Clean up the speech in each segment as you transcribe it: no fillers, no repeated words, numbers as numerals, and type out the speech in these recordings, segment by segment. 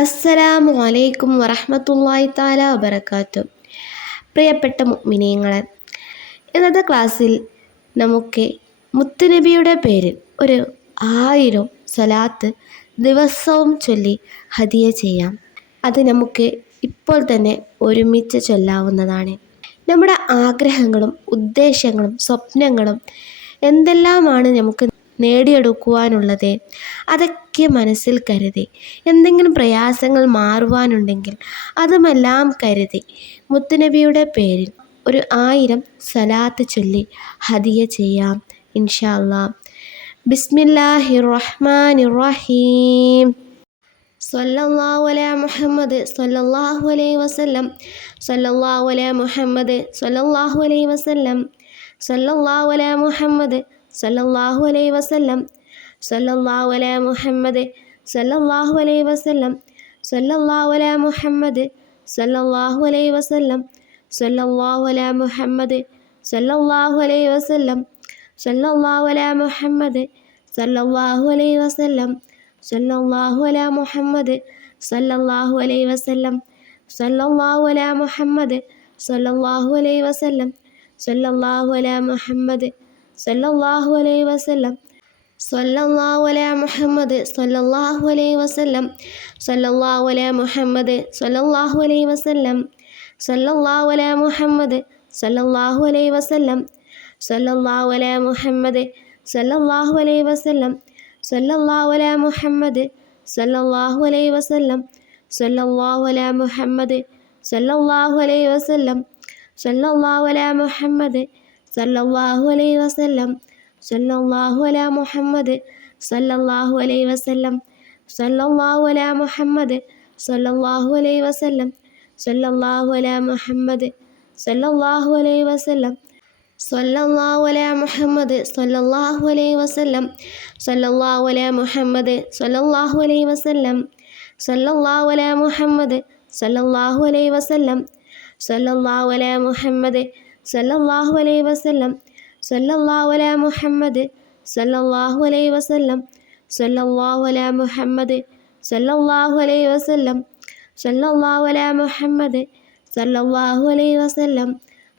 അസ്സലാമു അലൈക്കും വറഹ്മത്തുള്ളാഹി തആല വബറകാതുഹു. പ്രിയപ്പെട്ട മുഅ്മിനീങ്ങളെ, ഇന്നത്തെ ക്ലാസ്സിൽ നമുക്ക് മുത്തുനബിയുടെ പേരിൽ ഒരു 1000 സ്വലാത്ത് ദിവസവും ചൊല്ലി ഹദിയ ചെയ്യാം. അത് നമുക്ക് ഇപ്പോൾ തന്നെ ഒരുമിച്ച് ചൊല്ലാവുന്നതാണ്. നമ്മുടെ ആഗ്രഹങ്ങളും ഉദ്ദേശങ്ങളും സ്വപ്നങ്ങളും എന്തെല്ലാമാണ് നമുക്ക് നേടിയെടുക്കുവാനുള്ളത്, അതൊക്കെ മനസ്സിൽ കരുതി, എന്തെങ്കിലും പ്രയാസങ്ങൾ മാറുവാനുണ്ടെങ്കിൽ അതുമെല്ലാം കരുതി മുത്തുനബിയുടെ പേരിൽ ഒരു 1000 സ്വലാത്ത് ചൊല്ലി ഹദിയ ചെയ്യാം ഇൻഷാ അല്ലാഹ്. ബിസ്മില്ലാഹിർ റഹ്മാനിർ റഹീം. സ്വല്ലല്ലാഹു അലാ മുഹമ്മദ് സ്വല്ലല്ലാഹു അലൈഹി വസല്ലം. സ്വല്ലല്ലാഹു അലാ മുഹമ്മദ് സ്വല്ലല്ലാഹു അലൈഹി വസല്ലം. സ്വല്ലല്ലാഹു അലാ മുഹമ്മദ് സ്വല്ലല്ലാഹു അലൈഹി വസല്ലം. സ്വല്ലല്ലാഹു അലാ മുഹമ്മദ് സ്വല്ലല്ലാഹു അലൈഹി വസല്ലം. സ്വല്ലല്ലാഹു അലാ മുഹമ്മദ് സ്വല്ലല്ലാഹു അലൈഹി വസല്ലം. സ്വല്ലല്ലാഹു അലാ മുഹമ്മദ് സ്വല്ലല്ലാഹു അലൈഹി വസല്ലം. സ്വല്ലല്ലാഹു അലാ മുഹമ്മദ് സ്വല്ലല്ലാഹു അലൈഹി വസല്ലം. സ്വല്ലല്ലാഹു അലാ മുഹമ്മദ് സ്വല്ലല്ലാഹു അലൈഹി വസല്ലം. സ്വല്ലല്ലാഹു അലാ മുഹമ്മദ് സ്വല്ലല്ലാഹു അലൈഹി വസല്ലം. സ്വല്ലല്ലാഹു അലാ മുഹമ്മദ് സ്വല്ലല്ലാഹു അലൈഹി വസല്ലം. സ്വല്ലല്ലാഹു അലാ മുഹമ്മദ് സ്വല്ലല്ലാഹു അലൈഹി വസല്ലം. സ്വല്ലല്ലാഹു അലാ മുഹമ്മദ് സ്വല്ലല്ലാഹു അലൈഹി വസല്ലം. സ്വല്ലല്ലാഹു അലാ മുഹമ്മദ് സ്വല്ലല്ലാഹു അലൈഹി വസല്ലം. സ്വല്ലല്ലാഹു അലാ മുഹമ്മദ് സ്വല്ലല്ലാഹു അലൈഹി വസല്ലം. സ്വല്ലല്ലാഹു അലാ മുഹമ്മദ് സ്വല്ലല്ലാഹു അലൈഹി വസല്ലം. സ്വല്ലല്ലാഹു അലാ മുഹമ്മദ് സ്വല്ലല്ലാഹു അലൈഹി വസല്ലം. സ്വല്ലല്ലാഹു അലാ മുഹമ്മദ് സ്വല്ലല്ലാഹു അലൈഹി വസല്ലം. സ്വല്ലല്ലാഹു അലാ മുഹമ്മദ് സ്വല്ലല്ലാഹു അലൈഹി വസല്ലം. സ്വല്ലല്ലാഹു അലാ മുഹമ്മദ് സ്വല്ലല്ലാഹു അലൈഹി വസല്ലം. സ്വല്ലല്ലാഹു അലാ മുഹമ്മദ് സ്വല്ലല്ലാഹു അലൈഹി വസല്ലം. സ്വല്ലല്ലാഹു അലാ മുഹമ്മദ് സ്വല്ലല്ലാഹു അലൈഹി വസല്ലം. സ്വല്ലല്ലാഹു അലാ മുഹമ്മദ് സ്വല്ലല്ലാഹു അലൈഹി വസല്ലം. സ്വല്ലല്ലാഹു അലാ മുഹമ്മദ് സ്വല്ലല്ലാഹു അലൈഹി വസല്ലം. സ്വല്ലല്ലാഹു അലാ മുഹമ്മദ് സ്വല്ലല്ലാഹു അലൈഹി വസല്ലം. സ്വല്ലല്ലാഹു അലാ മുഹമ്മദ് സ്വല്ലല്ലാഹു അലൈഹി വസല്ലം. സ്വല്ലല്ലാഹു അലാ മുഹമ്മദ് സ്വല്ലല്ലാഹു അലൈഹി വസല്ലം. സ്വല്ലല്ലാഹു അലാ മുഹമ്മദ് സ്വല്ലല്ലാഹു അലൈഹി വസല്ലം. സ്വല്ലല്ലാഹു അലാ മുഹമ്മദ് സ്വല്ലല്ലാഹു അലൈഹി വസല്ലം. സ്വല്ലല്ലാഹു അലാ മുഹമ്മദ് സ്വല്ലല്ലാഹു അലൈഹി വസല്ലം. സ്വല്ലല്ലാഹു അലാ മുഹമ്മദ് സ്വല്ലല്ലാഹു അലൈഹി വസല്ലം.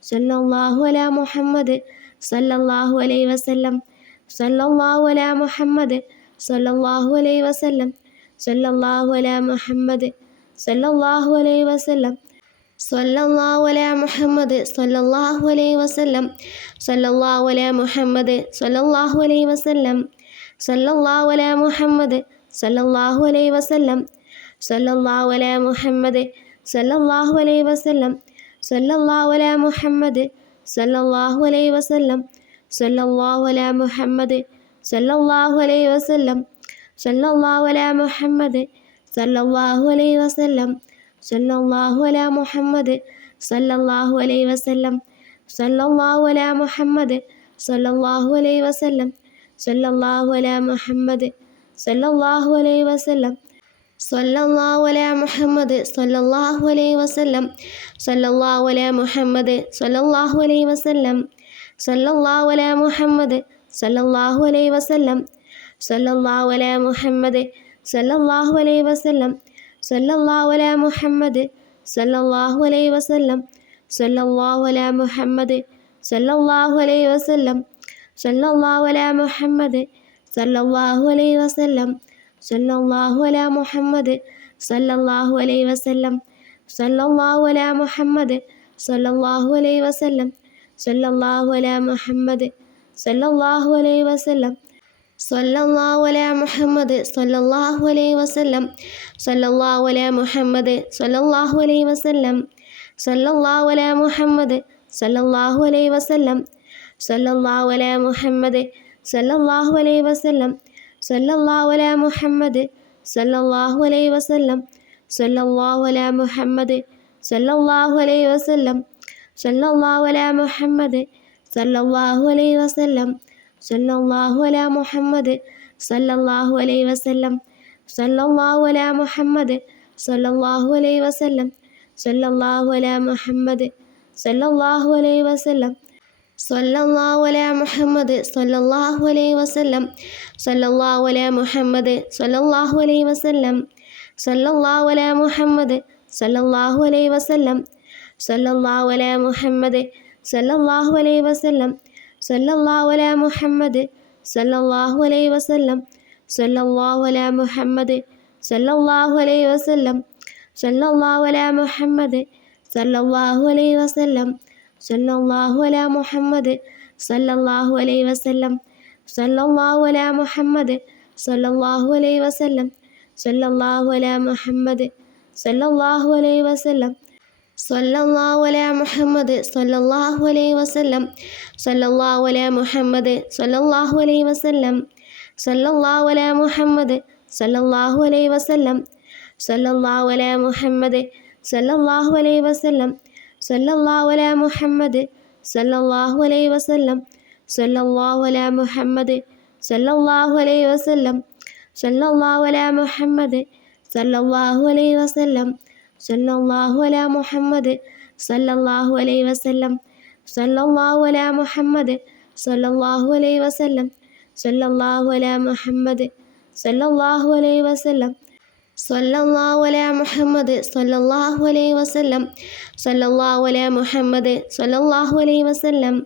സ്വല്ലല്ലാഹു അലാ മുഹമ്മദ് സ്വല്ലല്ലാഹു അലൈഹി വസല്ലം. സ്വല്ലല്ലാഹു അലാ മുഹമ്മദ് സ്വല്ലല്ലാഹു അലൈഹി വസല്ലം. സ്വല്ലല്ലാഹു അലാ മുഹമ്മദ് സ്വല്ലല്ലാഹു അലൈഹി വസല്ലം. സ്വല്ലല്ലാഹു അലാ മുഹമ്മദ് സ്വല്ലല്ലാഹു അലൈഹി വസല്ലം. സ്വല്ലല്ലാഹു അലാ മുഹമ്മദ് സ്വല്ലല്ലാഹു അലൈഹി വസല്ലം. സ്വല്ലല്ലാഹു അലാ മുഹമ്മദ് സ്വല്ലല്ലാഹു അലൈഹി വസല്ലം. സ്വല്ലല്ലാഹു അലാ മുഹമ്മദ് സ്വല്ലല്ലാഹു അലൈഹി വസല്ലം. സ്വല്ലല്ലാഹു അലാ മുഹമ്മദ് സ്വല്ലല്ലാഹു അലൈഹി വസല്ലം. സ്വല്ലല്ലാഹു അലാ മുഹമ്മദ് സ്വല്ലല്ലാഹു അലൈഹി വസല്ലം. സ്വല്ലല്ലാഹു അലാ മുഹമ്മദ് സ്വല്ലല്ലാഹു അലൈഹി വസല്ലം. സ്വല്ലല്ലാഹു അലാ മുഹമ്മദ് സ്വല്ലല്ലാഹു അലൈഹി വസല്ലം. സ്വല്ലല്ലാഹു അലാ മുഹമ്മദ് സ്വല്ലല്ലാഹു അലൈഹി വസല്ലം. സ്വല്ലല്ലാഹു അലാ മുഹമ്മദ് സ്വല്ലല്ലാഹു അലൈഹി വസല്ലം. സ്വല്ലല്ലാഹു അലാ മുഹമ്മദ് സ്വല്ലല്ലാഹു അലൈഹി വസല്ലം. സ്വല്ലല്ലാഹു അലാ മുഹമ്മദ് സ്വല്ലല്ലാഹു അലൈഹി വസല്ലം. സ്വല്ലല്ലാഹു അലാ മുഹമ്മദ് സ്വല്ലല്ലാഹു അലൈഹി വസല്ലം. സ്വല്ലല്ലാഹു അലാ മുഹമ്മദ് സ്വല്ലല്ലാഹു അലൈഹി വസല്ലം. സ്വല്ലല്ലാഹു അലാ മുഹമ്മദ് സ്വല്ലല്ലാഹു അലൈഹി വസല്ലം. സ്വല്ലല്ലാഹു അലാ മുഹമ്മദ് സ്വല്ലല്ലാഹു അലൈഹി വസല്ലം. സ്വല്ലല്ലാഹു അലാ മുഹമ്മദ് സ്വല്ലല്ലാഹു അലൈഹി വസല്ലം. സ്വല്ലല്ലാഹു അലാ മുഹമ്മദ് സ്വല്ലല്ലാഹു അലൈഹി വസല്ലം. സ്വല്ലല്ലാഹു അലാ മുഹമ്മദ് സ്വല്ലല്ലാഹു അലൈഹി വസല്ലം. സ്വല്ലല്ലാഹു അലാ മുഹമ്മദ് സ്വല്ലല്ലാഹു അലൈഹി വസല്ലം. സ്വല്ലല്ലാഹു അലാ മുഹമ്മദ് സ്വല്ലല്ലാഹു അലൈഹി വസല്ലം. സ്വല്ലല്ലാഹു അലാ മുഹമ്മദ് സ്വല്ലല്ലാഹു അലൈഹി വസല്ലം. സ്വല്ലല്ലാഹു അലാ മുഹമ്മദ് സ്വല്ലല്ലാഹു അലൈഹി വസല്ലം. സ്വല്ലല്ലാഹു അലാ മുഹമ്മദ് സ്വല്ലല്ലാഹു അലൈഹി വസല്ലം. സ്വല്ലല്ലാഹു അലാ മുഹമ്മദ് സ്വല്ലല്ലാഹു അലൈഹി വസല്ലം. സ്വല്ലല്ലാഹു അലാ മുഹമ്മദ് സ്വല്ലല്ലാഹു അലൈഹി വസല്ലം. സ്വല്ലല്ലാഹു അലാ മുഹമ്മദ് സ്വല്ലല്ലാഹു അലൈഹി വസല്ലം. സ്വല്ലല്ലാഹു അലാ മുഹമ്മദ് സ്വല്ലല്ലാഹു അലൈഹി വസല്ലം. സ്വല്ലല്ലാഹു അലാ മുഹമ്മദ് സ്വല്ലല്ലാഹു അലൈഹി വസല്ലം. സല്ലല്ലാഹു അലാ മുഹമ്മദ് സല്ലല്ലാഹു അലൈഹി വസല്ലം സല്ലല്ലാഹു അലാ മുഹമ്മദ് സല്ലല്ലാഹു അലൈഹി വസല്ലം സല്ലല്ലാഹു അലാ മുഹമ്മദ് സല്ലല്ലാഹു അലൈഹി വസല്ലം സല്ലല്ലാഹു അലാ മുഹമ്മദ് സല്ലല്ലാഹു അലൈഹി വസല്ലം സല്ലല്ലാഹു അലാ മുഹമ്മദ് സല്ലല്ലാഹു അലൈഹി വസല്ലം സല്ലല്ലാഹു അലാ മുഹമ്മദ് സല്ലല്ലാഹു അലൈഹി വസല്ലം സല്ലല്ലാഹു അലാ മുഹമ്മദ് സല്ലല്ലാഹു അലൈഹി വസല്ലം സല്ലല്ലാഹു അലാ മുഹമ്മദ് സല്ലല്ലാഹു അലൈഹി വസല്ലം സല്ലല്ലാഹു അലാ മുഹമ്മദ് സല്ലല്ലാഹു അലൈഹി വസല്ലം സല്ലല്ലാഹു അലാ മുഹമ്മദ് സല്ലല്ലാഹു അലൈഹി വസല്ലം സല്ലല്ലാഹു അലാ മുഹമ്മദ് സല്ലല്ലാഹു അലൈഹി വസല്ലം സല്ലല്ലാഹു അലാ മുഹമ്മദ് സല്ലല്ലാഹു അലൈഹി വസല്ലം സല്ലല്ലാഹു അലാ മുഹമ്മദ് സല്ലല്ലാഹു അലൈഹി വസല്ലം സല്ലല്ലാഹു അലാ മുഹമ്മദ് സല്ലല്ലാഹു അലൈഹി വസല്ലം സല്ലല്ലാഹു അലാ മുഹമ്മദ് സല്ലല്ലാഹു അലൈഹി വസല്ലം സല്ലല്ലാഹു അലാ മുഹമ്മദ് സല്ലല്ലാഹു അലൈഹി വസല്ലം സല്ലല്ലാഹു അലാ മുഹമ്മദ് സല്ലല്ലാഹു അലൈഹി വസല്ലം സല്ലല്ലാഹു അലാ മുഹമ്മദ് സല്ലല്ലാഹു അലൈഹി വസല്ലം സല്ലല്ലാഹു അലാ മുഹമ്മദ് സല്ലല്ലാഹു അലൈഹി വസല്ലം സല്ലല്ലാഹു അലാ മുഹമ്മദ് സല്ലല്ലാഹു അലൈഹി വസല്ലം സല്ലല്ലാഹു അലാ മുഹമ്മദ് സല്ലല്ലാഹു അലൈഹി വസല്ലം സല്ലല്ലാഹു അലാ മുഹമ്മദ് സല്ലല്ലാഹു അലൈഹി വസല്ലം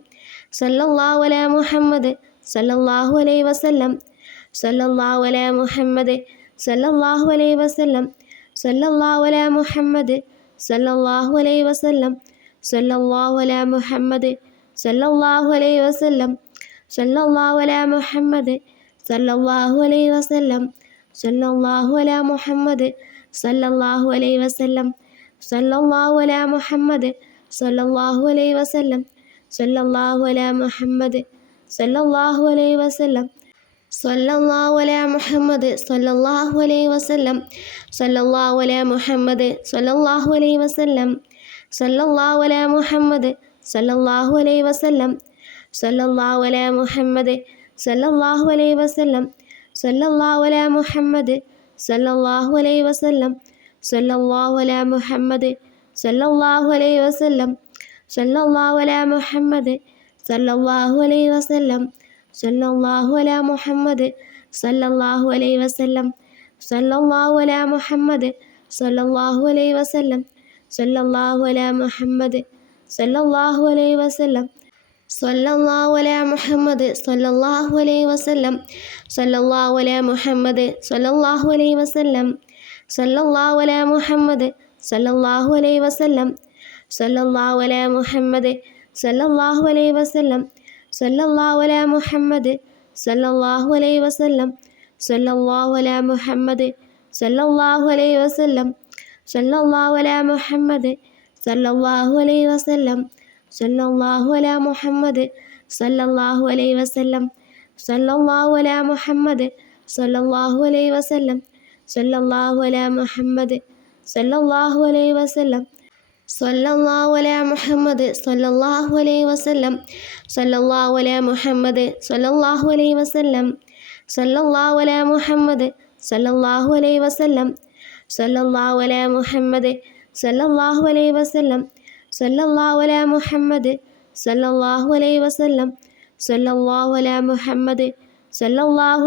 സല്ലല്ലാഹു അലാ മുഹമ്മദ് സല്ലല്ലാഹു അലൈഹി വസല്ലം സല്ലല്ലാഹു അലാ മുഹമ്മദ് സല്ലല്ലാഹു അലൈഹി വസല്ലം സല്ലല്ലാഹു അലാ മുഹമ്മദ് സല്ലല്ലാഹു അലൈഹി വസല്ലം സല്ലല്ലാഹു അലാ മുഹമ്മദ് സല്ലല്ലാഹു അലൈഹി വസല്ലം സല്ലല്ലാഹു അലാ മുഹമ്മദ് സല്ലല്ലാഹു അലൈഹി വസല്ലം സല്ലല്ലാഹു അലാ മുഹമ്മദ് സല്ലല്ലാഹു അലൈഹി വസല്ലം സല്ലല്ലാഹു അലാ മുഹമ്മദ് സല്ലല്ലാഹു അലൈഹി വസല്ലം സല്ലല്ലാഹു അലാ മുഹമ്മദ് സല്ലല്ലാഹു അലൈഹി വസല്ലം സല്ലല്ലാഹു അലാ മുഹമ്മദ് സല്ലല്ലാഹു അലൈഹി വസല്ലം സല്ലല്ലാഹു അലാ മുഹമ്മദ് സല്ലല്ലാഹു അലൈഹി വസല്ലം സല്ലല്ലാഹു അലാ മുഹമ്മദ് സല്ലല്ലാഹു അലൈഹി വസല്ലം സല്ലല്ലാഹു അലാ മുഹമ്മദ് സല്ലല്ലാഹു അലൈഹി വസല്ലം സല്ലല്ലാഹു അലാ മുഹമ്മദ് സല്ലല്ലാഹു അലൈഹി വസല്ലം സല്ലല്ലാഹു അലാ മുഹമ്മദ് സല്ലല്ലാഹു അലൈഹി വസല്ലം സല്ലല്ലാഹു അലാ മുഹമ്മദ് സല്ലല്ലാഹു അലൈഹി വസല്ലം സല്ലല്ലാഹു അലാ മുഹമ്മദ് സല്ലല്ലാഹു അലൈഹി വസല്ലം സല്ലല്ലാഹു അലാ മുഹമ്മദ് സല്ലല്ലാഹു അലൈഹി വസല്ലം സല്ലല്ലാഹു അലാ മുഹമ്മദ് സല്ലല്ലാഹു അലൈഹി വസല്ലം സല്ലല്ലാഹു അലാ മുഹമ്മദ് സല്ലല്ലാഹു അലൈഹി വസല്ലം സല്ലല്ലാഹു അലാ മുഹമ്മദ് സല്ലല്ലാഹു അലൈഹി വസല്ലം സല്ലല്ലാഹു അലാ മുഹമ്മദ് സല്ലല്ലാഹു അലൈഹി വസല്ലം സല്ലല്ലാഹു അലാ മുഹമ്മദ് സല്ലല്ലാഹു അലൈഹി വസല്ലം സല്ലല്ലാഹു അലാ മുഹമ്മദ് സല്ലല്ലാഹു അലൈഹി വസല്ലം സല്ലല്ലാഹു അലാ മുഹമ്മദ് സല്ലല്ലാഹു അലൈഹി വസല്ലം സല്ലല്ലാഹു അലാ മുഹമ്മദ് സല്ലല്ലാഹു അലൈഹി വസല്ലം സല്ലല്ലാഹു അലാ മുഹമ്മദ് സല്ലല്ലാഹു അലൈഹി വസല്ലം സല്ലല്ലാഹു അലാ മുഹമ്മദ് സല്ലല്ലാഹു അലൈഹി വസല്ലം സല്ലല്ലാഹു അലാ മുഹമ്മദ് സല്ലല്ലാഹു അലൈഹി വസല്ലം സല്ലല്ലാഹു അലാ മുഹമ്മദ് സല്ലല്ലാഹു അലൈഹി വസല്ലം സല്ലല്ലാഹു അലാ മുഹമ്മദ് സല്ലല്ലാഹു അലൈഹി വസല്ലം സല്ലല്ലാഹു അലാ മുഹമ്മദ് സല്ലല്ലാഹു അലൈഹി വസല്ലം സല്ലല്ലാഹു അലാ മുഹമ്മദ് സല്ലല്ലാഹു അലൈഹി വസല്ലം സല്ലല്ലാഹു അലാ മുഹമ്മദ് സല്ലല്ലാഹു അലൈഹി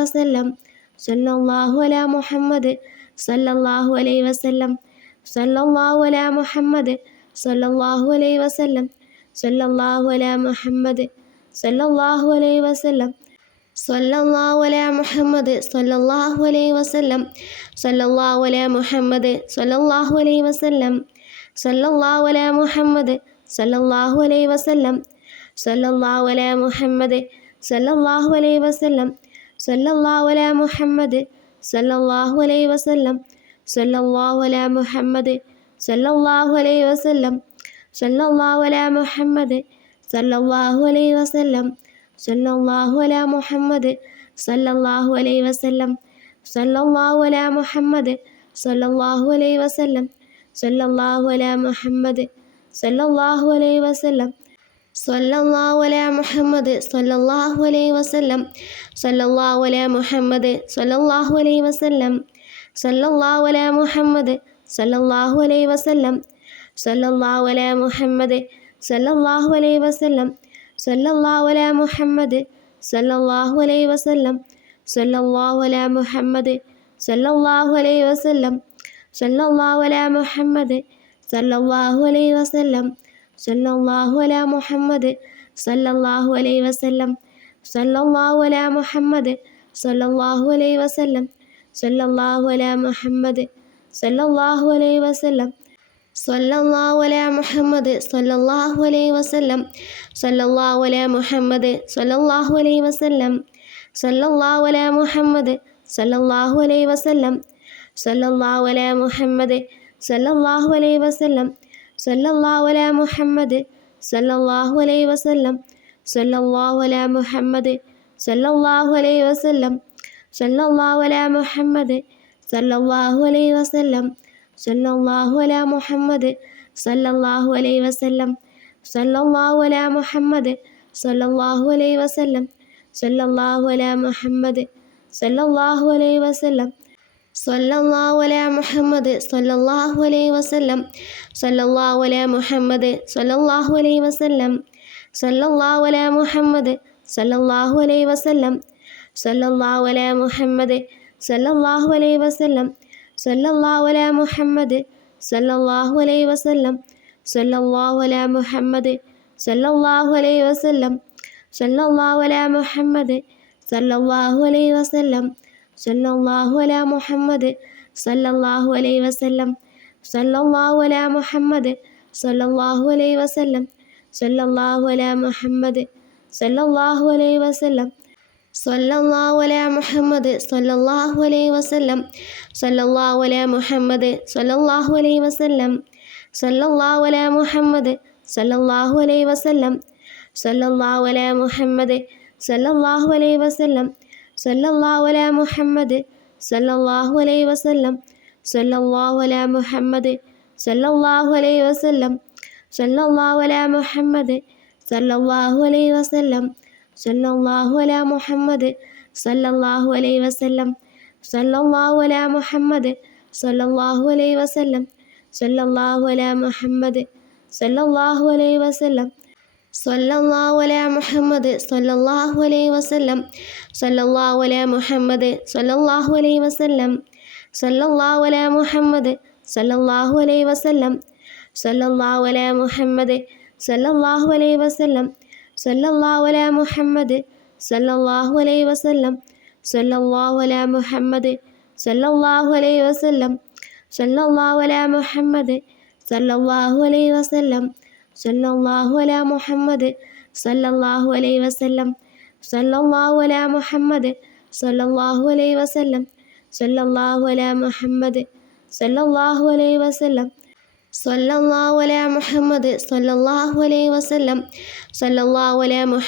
വസല്ലം സല്ലല്ലാഹു അലാ മുഹമ്മദ് സല്ലല്ലാഹു അലൈഹി വസല്ലം സല്ലല്ലാഹു അലാ മുഹമ്മദ് സല്ലല്ലാഹു അലൈഹി വസല്ലം സല്ലല്ലാഹു അലാ മുഹമ്മദ് സല്ലല്ലാഹു അലൈഹി വസല്ലം സല്ലല്ലാഹു അലാ മുഹമ്മദ് സല്ലല്ലാഹു അലൈഹി വസല്ലം സല്ലല്ലാഹു അലാ മുഹമ്മദ് സല്ലല്ലാഹു അലൈഹി വസല്ലം സല്ലല്ലാഹു അലാ മുഹമ്മദ് സല്ലല്ലാഹു അലൈഹി വസല്ലം സല്ലല്ലാഹു അലാ മുഹമ്മദ് സല്ലല്ലാഹു അലൈഹി വസല്ലം സല്ലല്ലാഹു അലാ മുഹമ്മദ് സല്ലല്ലാഹു അലൈഹി വസല്ലം സല്ലല്ലാഹു അലാ മുഹമ്മദ് സല്ലല്ലാഹു അലൈഹി വസല്ലം സല്ലല്ലാഹു അലാ മുഹമ്മദ് സല്ലല്ലാഹു അലൈഹി വസല്ലം സല്ലല്ലാഹു അലാ മുഹമ്മദ് സല്ലല്ലാഹു അലൈഹി വസല്ലം സല്ലല്ലാഹു അലാ മുഹമ്മദ് സല്ലല്ലാഹു അലൈഹി വസല്ലം സല്ലല്ലാഹു അലാ മുഹമ്മദ് സല്ലല്ലാഹു അലൈഹി വസല്ലം സല്ലല്ലാഹു അലാ മുഹമ്മദ് സല്ലല്ലാഹു അലൈഹി വസല്ലം സല്ലല്ലാഹു അലാ മുഹമ്മദ് സല്ലല്ലാഹു അലൈഹി വസല്ലം സല്ലല്ലാഹു അലാ മുഹമ്മദ് സല്ലല്ലാഹു അലൈഹി വസല്ലം സല്ലല്ലാഹു അലാ മുഹമ്മദ് സല്ലല്ലാഹു അലൈഹി വസല്ലം സല്ലല്ലാഹു അലാ മുഹമ്മദ് സല്ലല്ലാഹു അലൈഹി വസല്ലം സല്ലല്ലാഹു അലാ മുഹമ്മദ് സല്ലല്ലാഹു അലൈഹി വസല്ലം സല്ലല്ലാഹു അലാ മുഹമ്മദ് സല്ലല്ലാഹു അലൈഹി വസല്ലം സല്ലല്ലാഹു അലാ മുഹമ്മദ് സല്ലല്ലാഹു അലൈഹി വസല്ലം സല്ലല്ലാഹു അലാ മുഹമ്മദ് സല്ലല്ലാഹു അലൈഹി വസല്ലം സല്ലല്ലാഹു അലാ മുഹമ്മദ് സല്ലല്ലാഹു അലൈഹി വസല്ലം സല്ലല്ലാഹു അലാ മുഹമ്മദ് സല്ലല്ലാഹു അലൈഹി വസല്ലം സല്ലല്ലാഹു അലാ മുഹമ്മദ് സല്ലല്ലാഹു അലൈഹി വസല്ലം സല്ലല്ലാഹു അലാ മുഹമ്മദ് സല്ലല്ലാഹു അലൈഹി വസല്ലം സല്ലല്ലാഹു അലാ മുഹമ്മദ് സല്ലല്ലാഹു അലൈഹി വസല്ലം സല്ലല്ലാഹു അലാ മുഹമ്മദ് സല്ലല്ലാഹു അലൈഹി വസല്ലം സല്ലല്ലാഹു അലാ മുഹമ്മദ് സല്ലല്ലാഹു അലൈഹി വസല്ലം സല്ലല്ലാഹു അലാ മുഹമ്മദ് സല്ലല്ലാഹു അലൈഹി വസല്ലം സല്ലല്ലാഹു അലാ മുഹമ്മദ് സല്ലല്ലാഹു അലൈഹി വസല്ലം സല്ലല്ലാഹു അലാ മുഹമ്മദ് സല്ലല്ലാഹു അലൈഹി വസല്ലം സല്ലല്ലാഹു അലാ മുഹമ്മദ് സല്ലല്ലാഹു അലൈഹി വസല്ലം സല്ലല്ലാഹു അലാ മുഹമ്മദ് സല്ലല്ലാഹു അലൈഹി വസല്ലം സല്ലല്ലാഹു അലാ മുഹമ്മദ് സല്ലല്ലാഹു അലൈഹി വസല്ലം സല്ലല്ലാഹു അലാ മുഹമ്മദ് സല്ലല്ലാഹു അലൈഹി വസല്ലം സല്ലല്ലാഹു അലാ മുഹമ്മദ് സല്ലല്ലാഹു അലൈഹി വസല്ലം സല്ലല്ലാഹു അലാ മുഹമ്മദ് സല്ലല്ലാഹു അലൈഹി വസല്ലം സല്ലല്ലാഹു അലാ മുഹമ്മദ് സല്ലല്ലാഹു അലൈഹി വസല്ലം സല്ലല്ലാഹു അലാ മുഹമ്മദ് സല്ലല്ലാഹു അലൈഹി വസല്ലം സല്ലല്ലാഹു അലാ മുഹമ്മദ് സല്ലല്ലാഹു അലൈഹി വസല്ലം സല്ലല്ലാഹു അലാ മുഹമ്മദ് സല്ലല്ലാഹു അലൈഹി വസല്ലം സല്ലല്ലാഹു അലാ മുഹമ്മദ് സല്ലല്ലാഹു അലൈഹി വസല്ലം സല്ലല്ലാഹു അലാ മുഹമ്മദ് സല്ലല്ലാഹു അലൈഹി വസല്ലം സല്ലല്ലാഹു അലാ മുഹമ്മദ് സല്ലല്ലാഹു അലൈഹി വസല്ലം സല്ലല്ലാഹു അലാ മുഹമ്മദ് സല്ലല്ലാഹു അലൈഹി വസല്ലം സല്ലല്ലാഹു അലാ മുഹമ്മദ് സല്ലല്ലാഹു അലൈഹി വസല്ലം സല്ലല്ലാഹു അലാ മുഹമ്മദ് സല്ലല്ലാഹു അലൈഹി വസല്ലം സല്ലല്ലാഹു അലാ മുഹമ്മദ് സല്ലല്ലാഹു അലൈഹി വസല്ലം സല്ലല്ലാഹു അലാ മുഹമ്മദ് സല്ലല്ലാഹു അലൈഹി വസല്ലം സല്ലല്ലാഹു അലാ മുഹമ്മദ് സല്ലല്ലാഹു അലൈഹി വസല്ലം സല്ലല്ലാഹു അലാ മുഹമ്മദ് സല്ലല്ലാഹു അലൈഹി വസല്ലം സല്ലല്ലാഹു അലാ മുഹമ്മദ് സല്ലല്ലാഹു അലൈഹി വസല്ലം സല്ലല്ലാഹു അലാ മുഹമ്മദ് സല്ലല്ലാഹു അലൈഹി വസല്ലം സല്ലല്ലാഹു അലാ മുഹമ്മദ് സല്ലല്ലാഹു അലൈഹി വസല്ലം സല്ലല്ലാഹു അലാ മുഹമ്മദ് സല്ലല്ലാഹു അലൈഹി വസല്ലം സല്ലല്ലാഹു അലാ മുഹമ്മദ് സല്ലല്ലാഹു അലൈഹി വസല്ലം സല്ലല്ലാഹു അലാ മുഹമ്മദ് സല്ലല്ലാഹു അലൈഹി വസല്ലം സല്ലല്ലാഹു അലാ മുഹമ്മദ് സല്ലല്ലാഹു അലൈഹി വസല്ലം സല്ലല്ലാഹു അലാ മുഹമ്മദ് സല്ലല്ലാഹു അലൈഹി വസല്ലം സല്ലല്ലാഹു അലാ മുഹമ്മദ് സല്ലല്ലാഹു അലൈഹി വസല്ലം സല്ലല്ലാഹു അലാ മുഹമ്മദ് സല്ലല്ലാഹു അലൈഹി വസല്ലം സല്ലല്ലാഹു അലാ മുഹമ്മദ് സല്ലല്ലാഹു അലൈഹി വസല്ലം സല്ലല്ലാഹു അലാ മുഹമ്മദ് സല്ലല്ലാഹു അലൈഹി വസല്ലം സല്ലല്ലാഹു അലാ മുഹമ്മദ് സല്ലല്ലാഹു അലൈഹി വസല്ലം സല്ലല്ലാഹു അലാ മുഹമ്മദ് സല്ലല്ലാഹു അലൈഹി വസല്ലം സല്ലല്ലാഹു അലാ മുഹമ്മദ് സല്ലല്ലാഹു അലൈഹി വസല്ലം സല്ലല്ലാഹു അലാ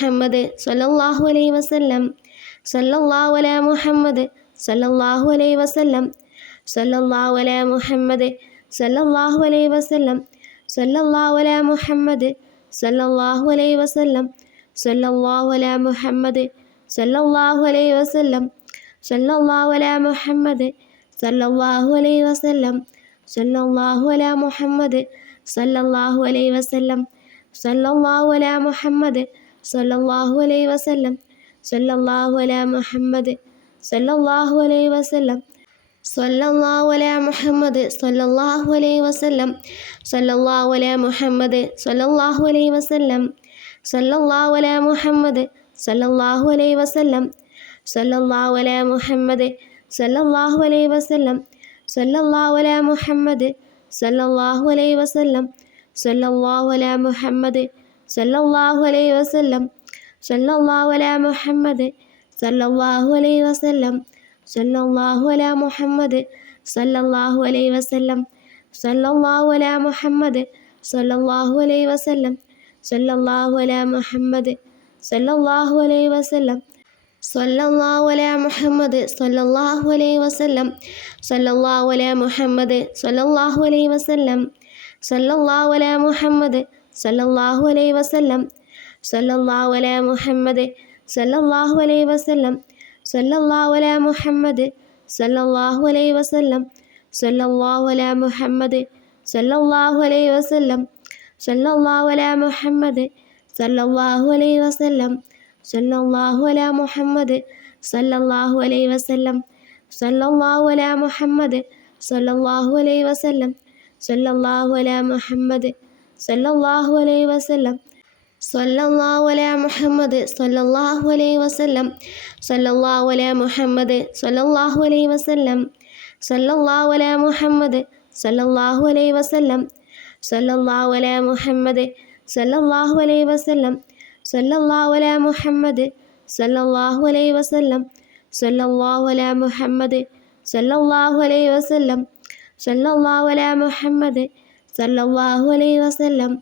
മുഹമ്മദ് സല്ലല്ലാഹു അലൈഹി വസല്ലം സല്ലല്ലാഹു അലാ മുഹമ്മദ് സല്ലല്ലാഹു അലൈഹി വസല്ലം സല്ലല്ലാഹു അലാ മുഹമ്മദ് സല്ലല്ലാഹു അലൈഹി വസല്ലം സല്ലല്ലാഹു അലാ മുഹമ്മദ് സല്ലല്ലാഹു അലൈഹി വസല്ലം സല്ലല്ലാഹു അലാ മുഹമ്മദ് സല്ലല്ലാഹു അലൈഹി വസല്ലം സല്ലല്ലാഹു അലാ മുഹമ്മദ് സല്ലല്ലാഹു അലൈഹി വസല്ലം സല്ലല്ലാഹു അലാ മുഹമ്മദ് സല്ലല്ലാഹു അലൈഹി വസല്ലം സല്ലല്ലാഹു അലാ മുഹമ്മദ് സല്ലല്ലാഹു അലൈഹി വസല്ലം സല്ലല്ലാഹു അലാ മുഹമ്മദ് സല്ലല്ലാഹു അലൈഹി വസല്ലം സല്ലല്ലാഹു അലാ മുഹമ്മദ് സല്ലല്ലാഹു അലൈഹി വസല്ലം സല്ലല്ലാഹു അലാ മുഹമ്മദ് സല്ലല്ലാഹു അലൈഹി വസല്ലം സല്ലല്ലാഹു അലാ മുഹമ്മദ് സല്ലല്ലാഹു അലൈഹി വസല്ലം സല്ലല്ലാഹു അലാ മുഹമ്മദ് സല്ലല്ലാഹു അലൈഹി വസല്ലം സല്ലല്ലാഹു അലാ മുഹമ്മദ് സല്ലല്ലാഹു അലൈഹി വസല്ലം സല്ലല്ലാഹു അലാ മുഹമ്മദ് സല്ലല്ലാഹു അലൈഹി വസല്ലം സല്ലല്ലാഹു അലാ മുഹമ്മദ് സല്ലല്ലാഹു അലൈഹി വസല്ലം സല്ലല്ലാഹു അലാ മുഹമ്മദ് സല്ലല്ലാഹു അലൈഹി വസല്ലം സല്ലല്ലാഹു അലാ മുഹമ്മദ് സല്ലല്ലാഹു അലൈഹി വസല്ലം സല്ലല്ലാഹു അലാ മുഹമ്മദ് സല്ലല്ലാഹു അലൈഹി വസല്ലം സല്ലല്ലാഹു അലാ മുഹമ്മദ് സല്ലല്ലാഹു അലൈഹി വസല്ലം സല്ലല്ലാഹു അലാ മുഹമ്മദ് സല്ലല്ലാഹു അലൈഹി വസല്ലം സല്ലല്ലാഹു അലാ മുഹമ്മദ് സല്ലല്ലാഹു അലൈഹി വസല്ലം സല്ലല്ലാഹു അലാ മുഹമ്മദ് സല്ലല്ലാഹു അലൈഹി വസല്ലം സല്ലല്ലാഹു അലാ മുഹമ്മദ് സല്ലല്ലാഹു അലൈഹി വസല്ലം സല്ലല്ലാഹു അലാ മുഹമ്മദ് സല്ലല്ലാഹു അലൈഹി വസല്ലം സല്ലല്ലാഹു അലാ മുഹമ്മദ് സല്ലല്ലാഹു അലൈഹി വസല്ലം സല്ലല്ലാഹു അലാ മുഹമ്മദ് സല്ലല്ലാഹു അലൈഹി വസല്ലം സല്ലല്ലാഹു അലാ മുഹമ്മദ് സല്ലല്ലാഹു അലൈഹി വസല്ലം സല്ലല്ലാഹു അലാ മുഹമ്മദ് സല്ലല്ലാഹു അലൈഹി വസല്ലം സല്ലല്ലാഹു അലാ മുഹമ്മദ് സല്ലല്ലാഹു അലൈഹി വസല്ലം സല്ലല്ലാഹു അലാ മുഹമ്മദ് സല്ലല്ലാഹു അലൈഹി വസല്ലം സല്ലല്ലാഹു അലാ മുഹമ്മദ് സല്ലല്ലാഹു അലൈഹി വസല്ലം സല്ലല്ലാഹു അലാ മുഹമ്മദ് സല്ലല്ലാഹു അലൈഹി വസല്ലം